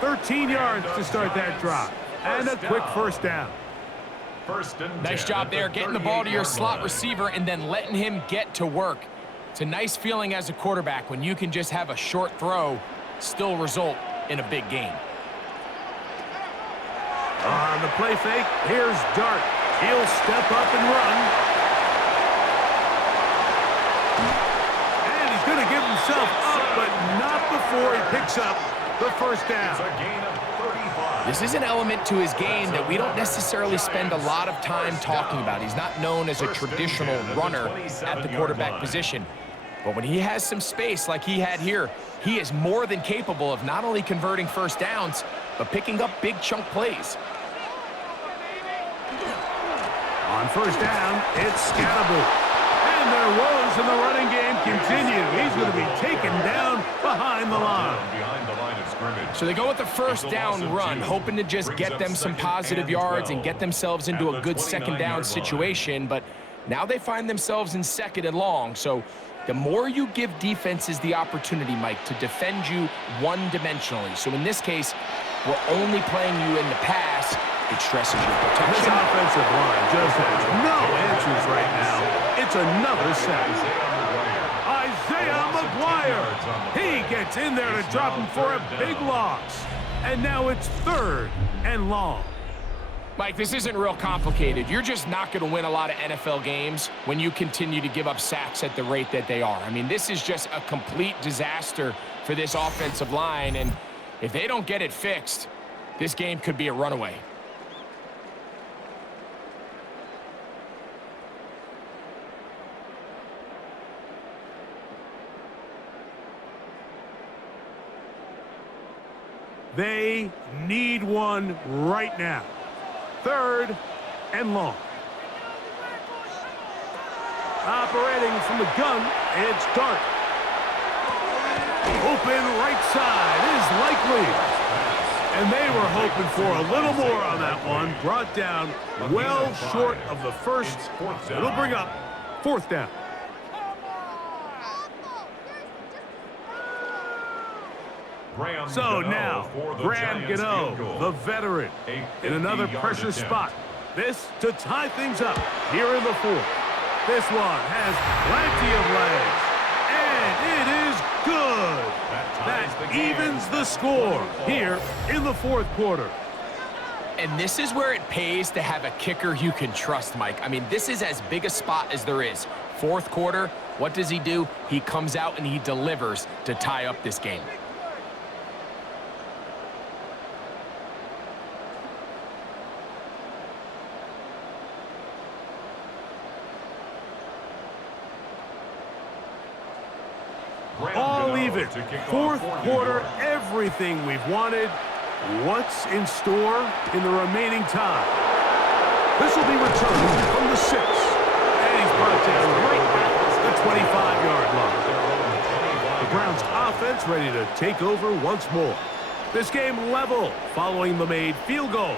13 yards to start that drive. And a quick first down. Nice job there, getting the ball to your slot receiver and then letting him get to work. It's a nice feeling as a quarterback when you can just have a short throw still result in a big game. On the play fake, here's Dart. He'll step up and run. And he's going to give himself up, but not before he picks up the first down. This is an element to his game that we don't necessarily spend a lot of time talking about. He's not known as a traditional runner at the quarterback position. But when he has some space like he had here, he is more than capable of not only converting first downs, but picking up big chunk plays. On first down, it's Scatterbo. And their woes in the running game continue. He's going to be taken down behind the line. So they go with the first down run, hoping to just get them some positive yards and get themselves into a good second down situation. But now they find themselves in 2nd and long. So the more you give defenses the opportunity, Mike, to defend you one-dimensionally. So in this case, we're only playing you in the pass. It stresses your protection. This offensive line just has no answers right now. It's another sack. Isaiah McGuire. He gets in there to drop him for a big loss. And now it's 3rd and long. Mike, this isn't real complicated. You're just not going to win a lot of NFL games when you continue to give up sacks at the rate that they are. I mean, this is just a complete disaster for this offensive line. And if they don't get it fixed, this game could be a runaway. They need one right now. 3rd and long. Operating from the gun, it's Dart. Open right side is likely. And they were hoping for a little more on that one. Brought down well short of the first. It'll bring up 4th down. So now, Graham Gano, the veteran, in another pressure spot. This to tie things up here in the 4th. This one has plenty of legs, and it is good. That evens the score here in the 4th quarter. And this is where it pays to have a kicker you can trust, Mike. I mean, this is as big a spot as there is. 4th quarter, what does he do? He comes out and he delivers to tie up this game. All even. 4th quarter, everything we've wanted. What's in store in the remaining time? This will be returned from the 6. And he's brought down right at the 25-yard line. The Browns offense ready to take over once more. This game level following the made field goal.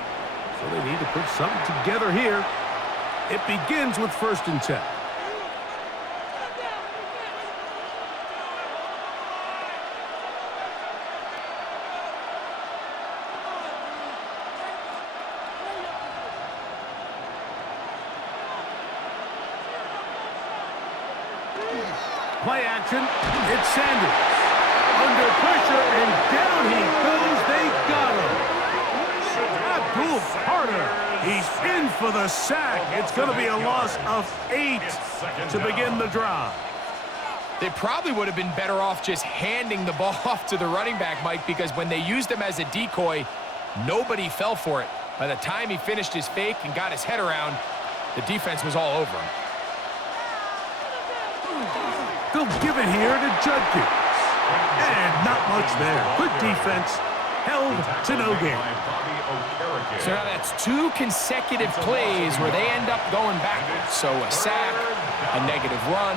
So they need to put something together here. It begins with 1st and 10. Play action, it's Sanders. Under pressure, and down he goes. They got him. Abdul Carter, he's in for the sack. It's going to be a loss of 8 to begin the drive. They probably would have been better off just handing the ball off to the running back, Mike, because when they used him as a decoy, nobody fell for it. By the time he finished his fake and got his head around, the defense was all over him. They'll give it here to Judkins. And not much there. Good defense. Held to no gain. So now that's 2 consecutive plays where they end up going backwards. So a sack, a negative run.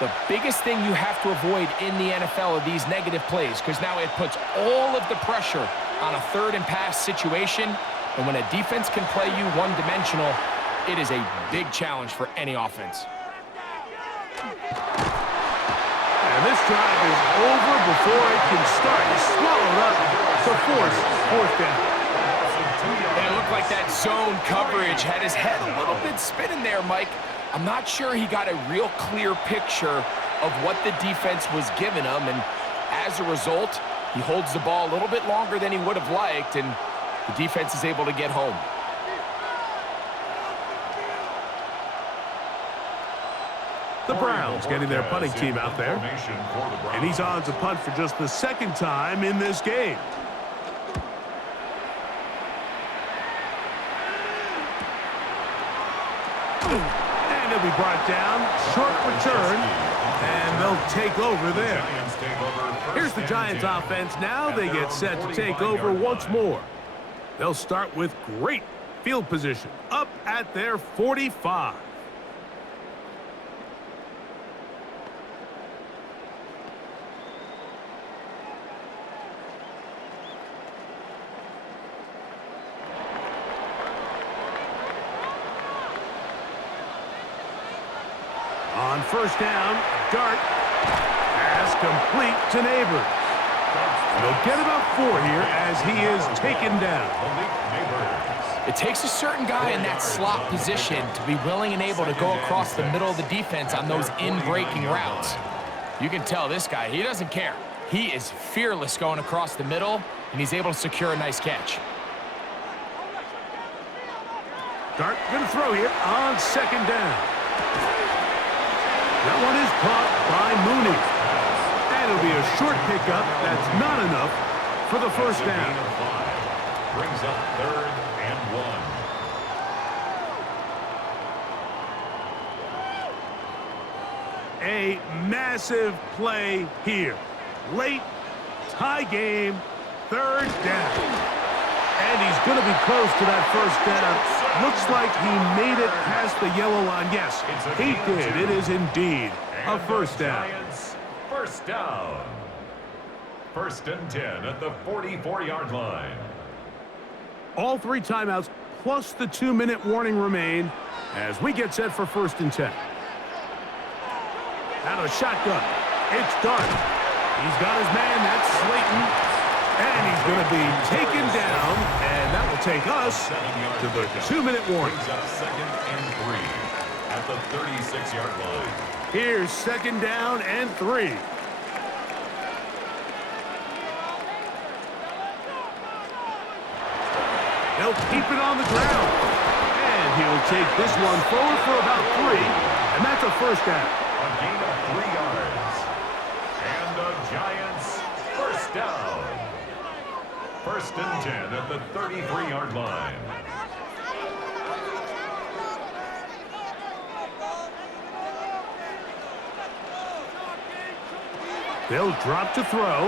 The biggest thing you have to avoid in the NFL are these negative plays, because now it puts all of the pressure on a 3rd and pass situation. And when a defense can play you one-dimensional, it is a big challenge for any offense. And this drive is over before it can start. He's swallowed up to force 4th down. It looked like that zone coverage had his head a little bit spinning there, Mike. I'm not sure he got a real clear picture of what the defense was giving him, and as a result, he holds the ball a little bit longer than he would have liked, and the defense is able to get home. The Browns getting their punting team out there. And he's on to punt for just the 2nd time in this game. And he'll be brought down. Short return. And they'll take over there. Here's the Giants offense now. They get set to take over once more. They'll start with great field position. Up at their 45. On 1st down, Dart pass complete to Neighbors. And they'll get about 4 here as he is taken down. It takes a certain guy in that slot position to be willing and able to go across the middle of the defense on those in-breaking routes. You can tell this guy, he doesn't care. He is fearless going across the middle, and he's able to secure a nice catch. Dart going to throw here on 2nd down. That one is caught by Mooney. And it'll be a short pickup. That's not enough for the 1st down. Brings up 3rd and 1. A massive play here. Late, tie game, third down. And he's going to be close to that first down. Looks like he made it past the yellow line. Yes, he did. It is indeed a first down. Giants, first down. 1st and 10 at the 44-yard line. All 3 timeouts plus the 2-minute warning remain as we get set for 1st and 10. Out of the shotgun. It's done. He's got his man. That's Slayton. And he's going to be taken down. And that will take us to the 2-minute warning. Brings up 2nd and 3 at the 36-yard line. Here's 2nd down and 3. They'll keep it on the ground. And he'll take this one forward for about 3. And that's a first down. A gain of 3 yards. And the Giants, first down. 1st and 10 at the 33-yard line. They'll drop to throw.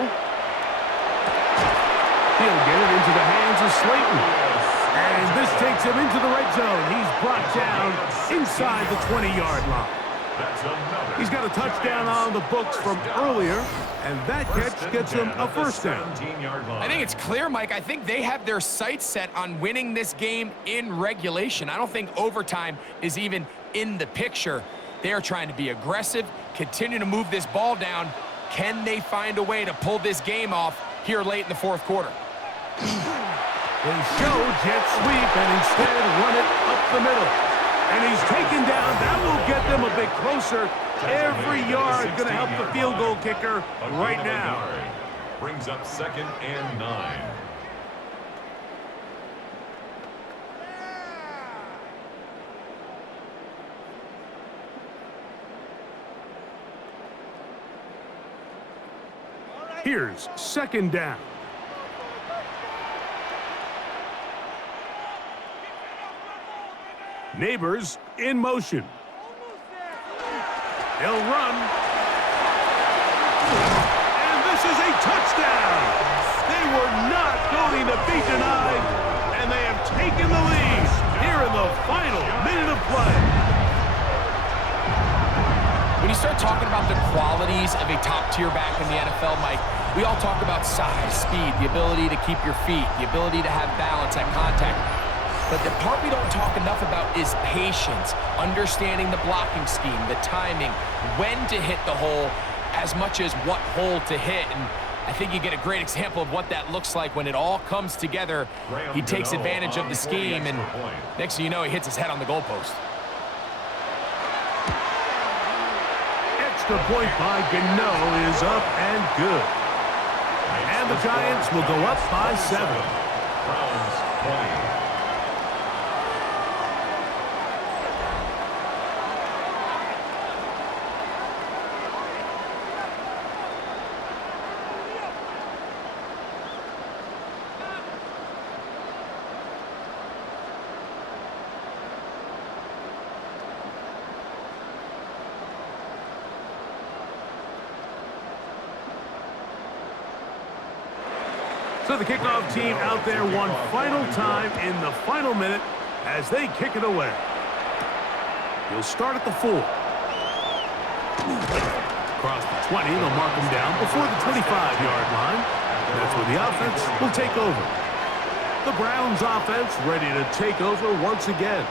He'll get it into the hands of Slayton. And this takes him into the red zone. He's brought down inside the 20-yard line. He's got a touchdown on the books from earlier, and that catch gets him a first down. I think it's clear, Mike. I think they have their sights set on winning this game in regulation. I don't think overtime is even in the picture. They are trying to be aggressive, continue to move this ball down. Can they find a way to pull this game off here late in the 4th quarter? They show jet sweep and instead run it up the middle. And he's taken down. That will get them a bit closer. Every yard going to help the field goal kicker right now. Brings up 2nd and 9. Here's 2nd down. Neighbors in motion. They'll run. And this is a touchdown. They were not going to be denied, and they have taken the lead here in the final minute of play. When you start talking about the qualities of a top-tier back in the NFL, Mike, we all talk about size, speed, the ability to keep your feet, the ability to have balance at contact. But the part we don't talk enough about is patience, understanding the blocking scheme, the timing, when to hit the hole, as much as what hole to hit. And I think you get a great example of what that looks like when it all comes together. He takes advantage of the scheme, and next thing you know, he hits his head on the goalpost. Extra point by Gano is up and good. And the Giants will go up by 7. Browns 20. So the kickoff team out there one final time in the final minute as they kick it away. He'll start at the 4. Across the 20, they'll mark him down before the 25-yard line. That's where the offense will take over. The Browns offense ready to take over once again.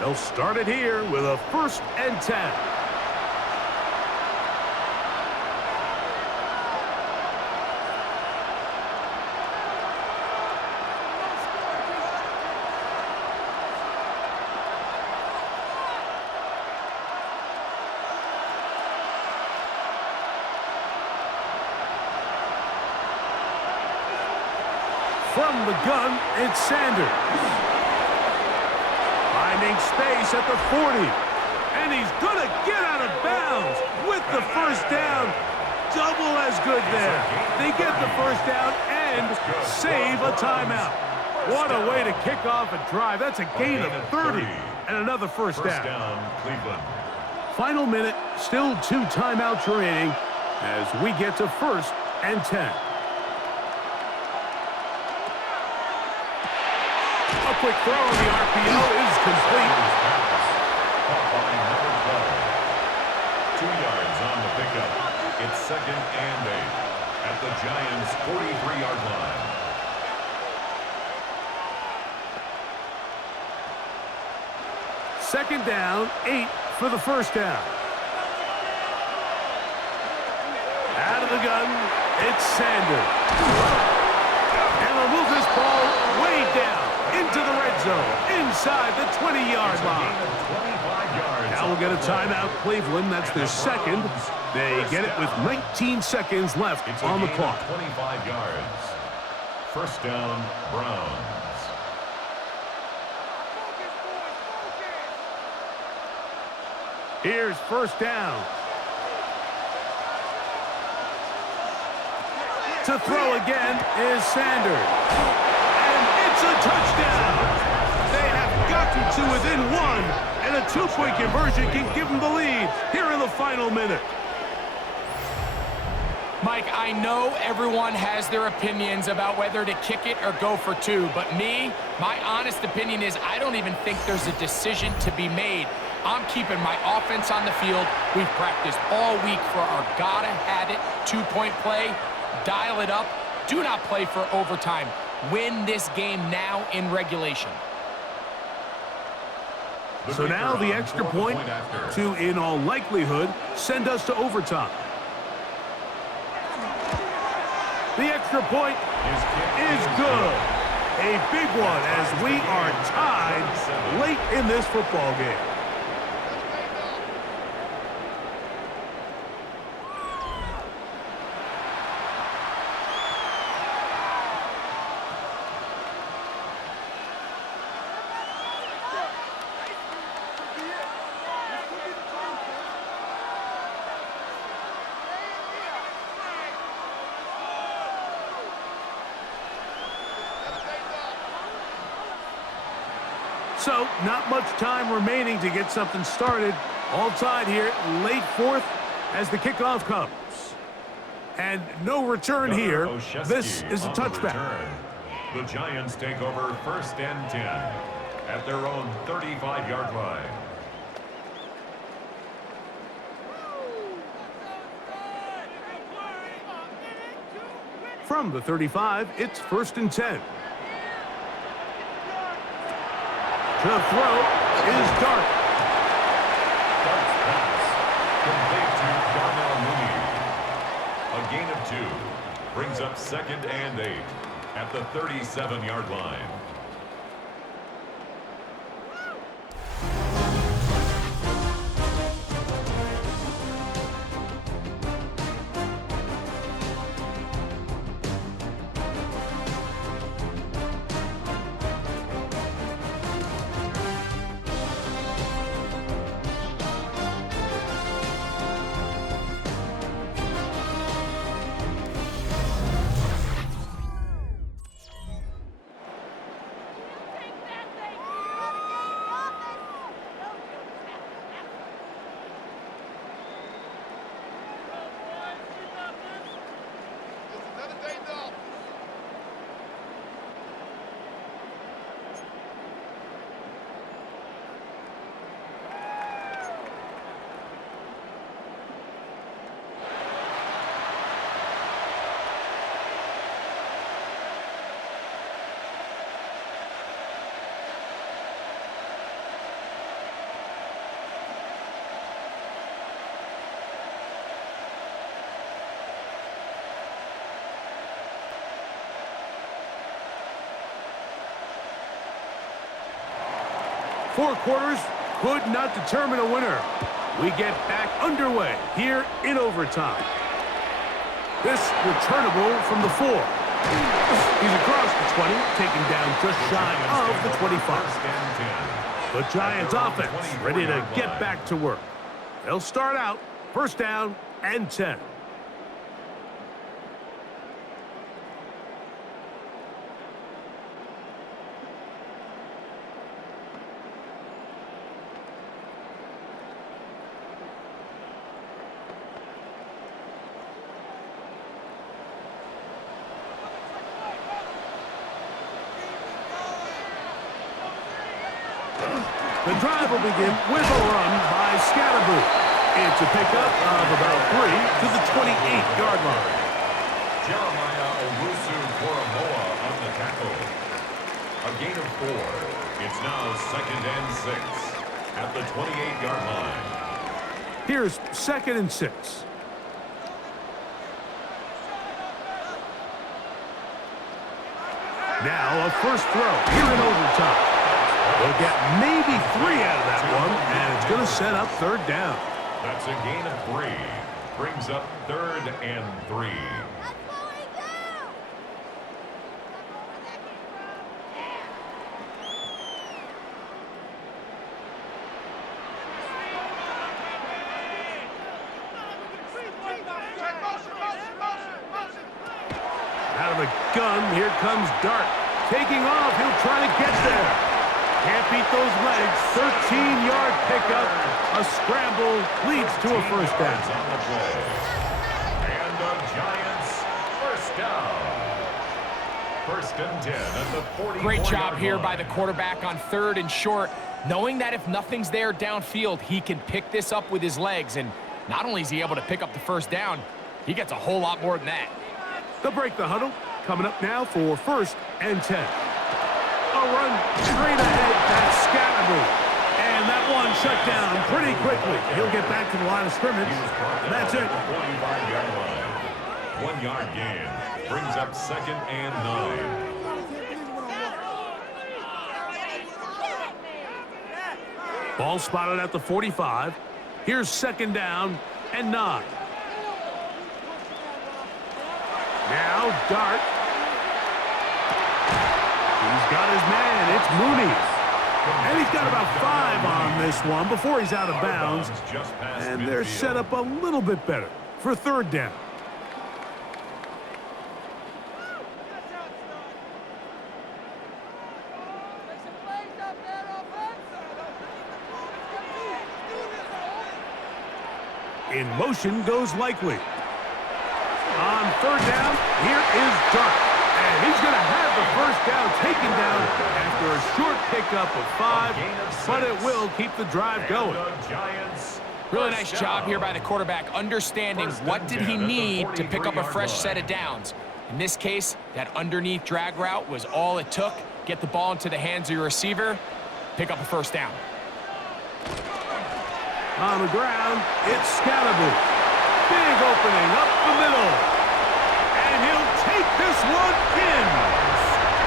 They'll start it here with a 1st and 10. From the gun, it's Sanders. Finding space at the 40. And he's going to get out of bounds with the first down. Double as good there. They get the first down and save a timeout. What a way to kick off a drive. That's a gain of 30 and another first down. Cleveland. Final minute, still 2 timeouts remaining as we get to 1st and 10. quick throw on the RPO is complete. Caught by number 12. 2 yards on the pickup. It's 2nd and 8 at the Giants' 43-yard line. Second down, 8 for the first down. Out of the gun, it's Sanders. And they'll move this ball way down into the red zone, inside the 20-yard line. Now we'll get a timeout, Cleveland. That's their second. They get it with 19 seconds left on the clock. 25 yards. First down, Browns. Here's first down. To throw again is Sanders. And it's a touchdown. They have gotten to within one, and a 2-point conversion can give them the lead here in the final minute. Mike, I know everyone has their opinions about whether to kick it or go for 2, but my honest opinion is I don't even think there's a decision to be made. I'm keeping my offense on the field. We've practiced all week for our gotta-have-it 2-point play. Dial it up. Do not play for overtime. Win this game now in regulation. So now the extra point to, in all likelihood, send us to overtime. The extra point is good. A big one as we are tied late in this football game. So, not much time remaining to get something started. All tied here, late fourth, as the kickoff comes. And no return here. This is a touchback. The Giants take over 1st and 10 at their own 35-yard line. From the 35, it's 1st and 10. The throw is Dart. Dart's pass complete to Darnell Mooney. A gain of 2 brings up 2nd and 8 at the 37-yard line. Four quarters could not determine a winner. We get back underway here in overtime. This returnable from the 4. He's across the 20, taken down just shy of the 25. The Giants offense ready to get back to work. They'll start out 1st down and 10. The drive will begin with a run by Scatterboo. It's a pickup of about 3 to the 28-yard line. Jeremiah Owusu-Koromoa on the tackle. A gain of 4. It's now 2nd and 6 at the 28-yard line. Here's 2nd and 6. Now a first throw here in overtime. They'll get maybe 3 out of that one, and it's going to set up 3rd down. That's a gain of 3. Brings up 3rd and 3. Out of the gun, here comes Dart. Taking off, he'll try to get there. Can't beat those legs. 13-yard pickup. A scramble leads to a first down. On the play. And the Giants first down. 1st and 10 at the 44-yard Great job here line. by the quarterback on 3rd and short, knowing that if nothing's there downfield, he can pick this up with his legs. And not only is he able to pick up the first down, he gets a whole lot more than that. They'll break the huddle. Coming up now for 1st and 10. A run straight ahead. That's Scatterboo. And that one shut down pretty quickly. He'll get back to the line of scrimmage. And that's it. 45-yard line. 1-yard gain. Brings up 2nd and 9. Ball spotted at the 45. Here's 2nd down and 9. Now Dart. He's got his man. It's Mooney. And he's got about 5 on this one before he's out of bounds. And they're set up a little bit better for 3rd down. In motion goes Likely. On 3rd down, here is Dart. And he's going to have the first down taken down after a short pickup of 5, but it will keep the drive going. Really nice job here by the quarterback, understanding what did he need to pick up a fresh set of downs. In this case, that underneath drag route was all it took. Get the ball into the hands of your receiver, pick up a first down. On the ground, it's Scatterboo. Big opening up the middle. And he'll take this one in.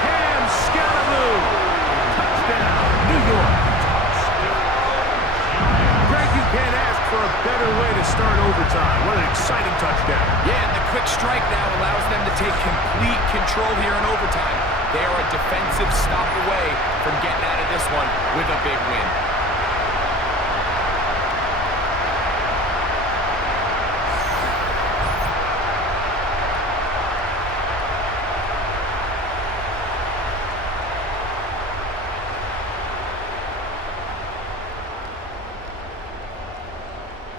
Cam Scatterboo. Touchdown, New York. Greg, you can't ask for a better way to start overtime. What an exciting touchdown. Yeah, and the quick strike now allows them to take complete control here in overtime. They are a defensive stop away from getting out of this one with a big win.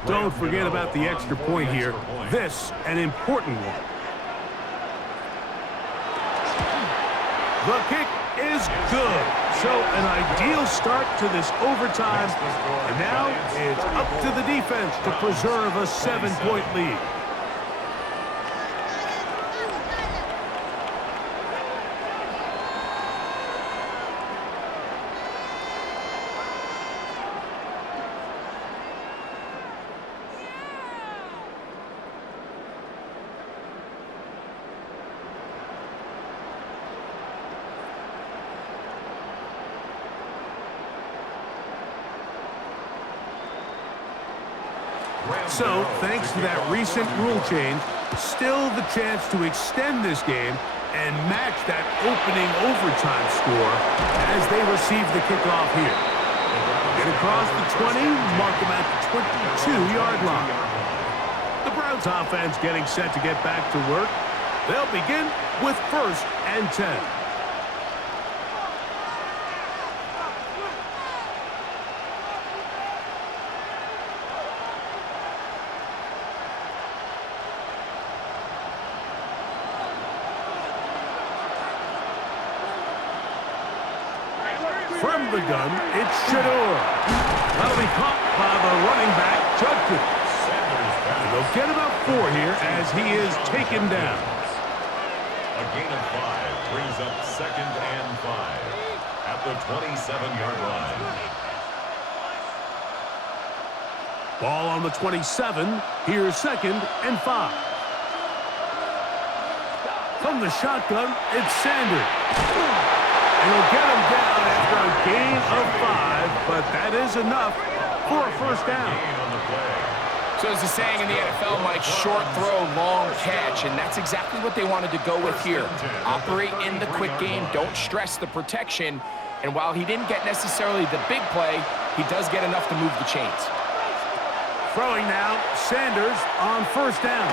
Don't forget about the extra point here. This, an important one. The kick is good. So an ideal start to this overtime. And now it's up to the defense to preserve a 7-point lead. So, thanks to that recent rule change, still the chance to extend this game and match that opening overtime score as they receive the kickoff here. Get across the 20, mark them at the 22-yard line. The Browns offense getting set to get back to work. They'll begin with 1st and 10. From From the gun, it's Shador. That'll be caught by the running back, Judkins. And they'll get about 4 here as he is taken down. A gain of 5 brings up 2nd and 5 at the 27-yard line. Ball on the 27. Here's 2nd and 5. From the shotgun, it's Sanders. And he'll get him down after a gain of 5, but that is enough for a first down. So as the saying in the NFL, Mike, short throw, long catch, and that's exactly what they wanted to go with here. Operate in the quick game, don't stress the protection, and while he didn't get necessarily the big play, he does get enough to move the chains. Throwing now, Sanders on first down.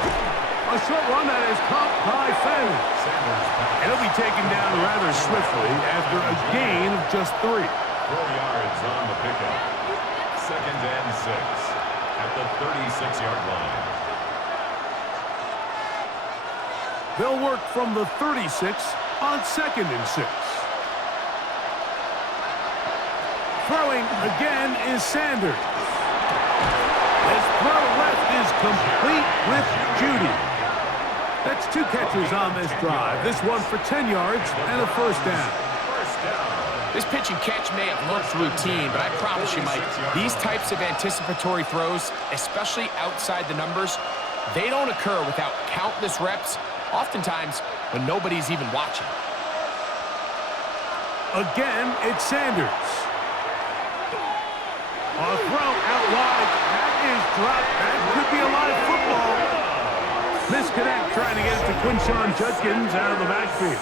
A short run that is caught by Sanders. And he'll be taken down rather swiftly after a gain of just 3. 4 yards on the pickup. 2nd and 6 at the 36-yard line. They'll work from the 36 on 2nd and 6. Throwing again is Sanders. His throw left is complete with Judy. That's 2 catches on this drive. This one for 10 yards and a first down. This pitch and catch may have looked routine, but I promise you, Mike, these types of anticipatory throws, especially outside the numbers, they don't occur without countless reps, oftentimes when nobody's even watching. Again, it's Sanders. A throw out wide. That is dropped. That could be a live football. Misconnect trying to get it to Quinshon Judkins out of the backfield.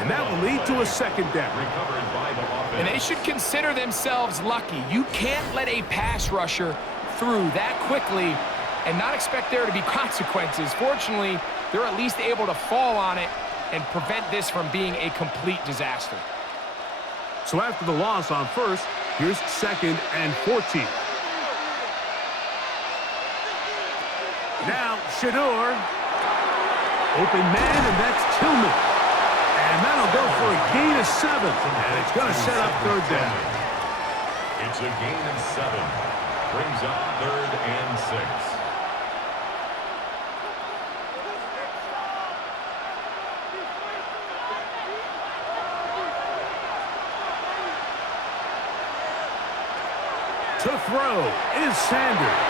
And that will lead to a second down. And they should consider themselves lucky. You can't let a pass rusher through that quickly and not expect there to be consequences. Fortunately, they're at least able to fall on it and prevent this from being a complete disaster. So after the loss on first, here's 2nd and 14. Now, Shador. Open man, and that's Tillman. And that'll go for a gain of 7. And it's going to set up 3rd down. It's a gain of 7. Brings up 3rd and 6. To throw is Sanders.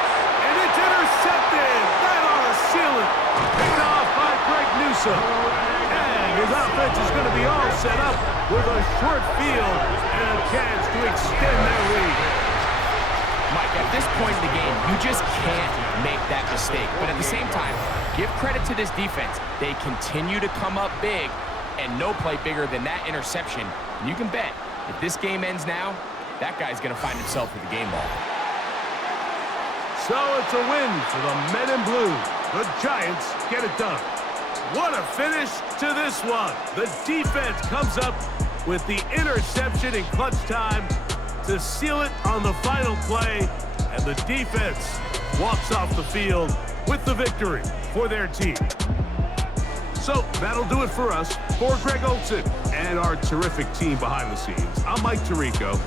And it's intercepted. That ought to seal it. Picked off by Greg Newsome. And his offense is going to be all set up with a short field and a chance to extend their lead. Mike, at this point in the game, you just can't make that mistake. But at the same time, give credit to this defense. They continue to come up big, and no play bigger than that interception. And you can bet, if this game ends now, that guy's going to find himself with the game ball. So it's a win for the Men in Blue. The Giants get it done. What a finish to this one. The defense comes up with the interception in clutch time to seal it on the final play. And the defense walks off the field with the victory for their team. So that'll do it for us. For Greg Olsen and our terrific team behind the scenes, I'm Mike Tirico.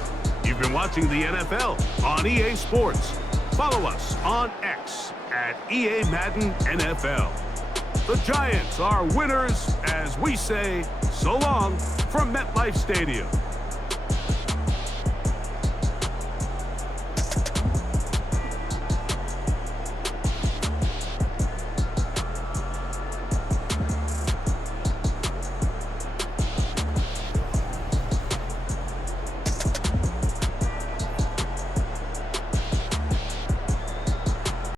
You've been watching the NFL on EA Sports. Follow us on X at EA Madden NFL. The Giants are winners as we say so long from MetLife Stadium.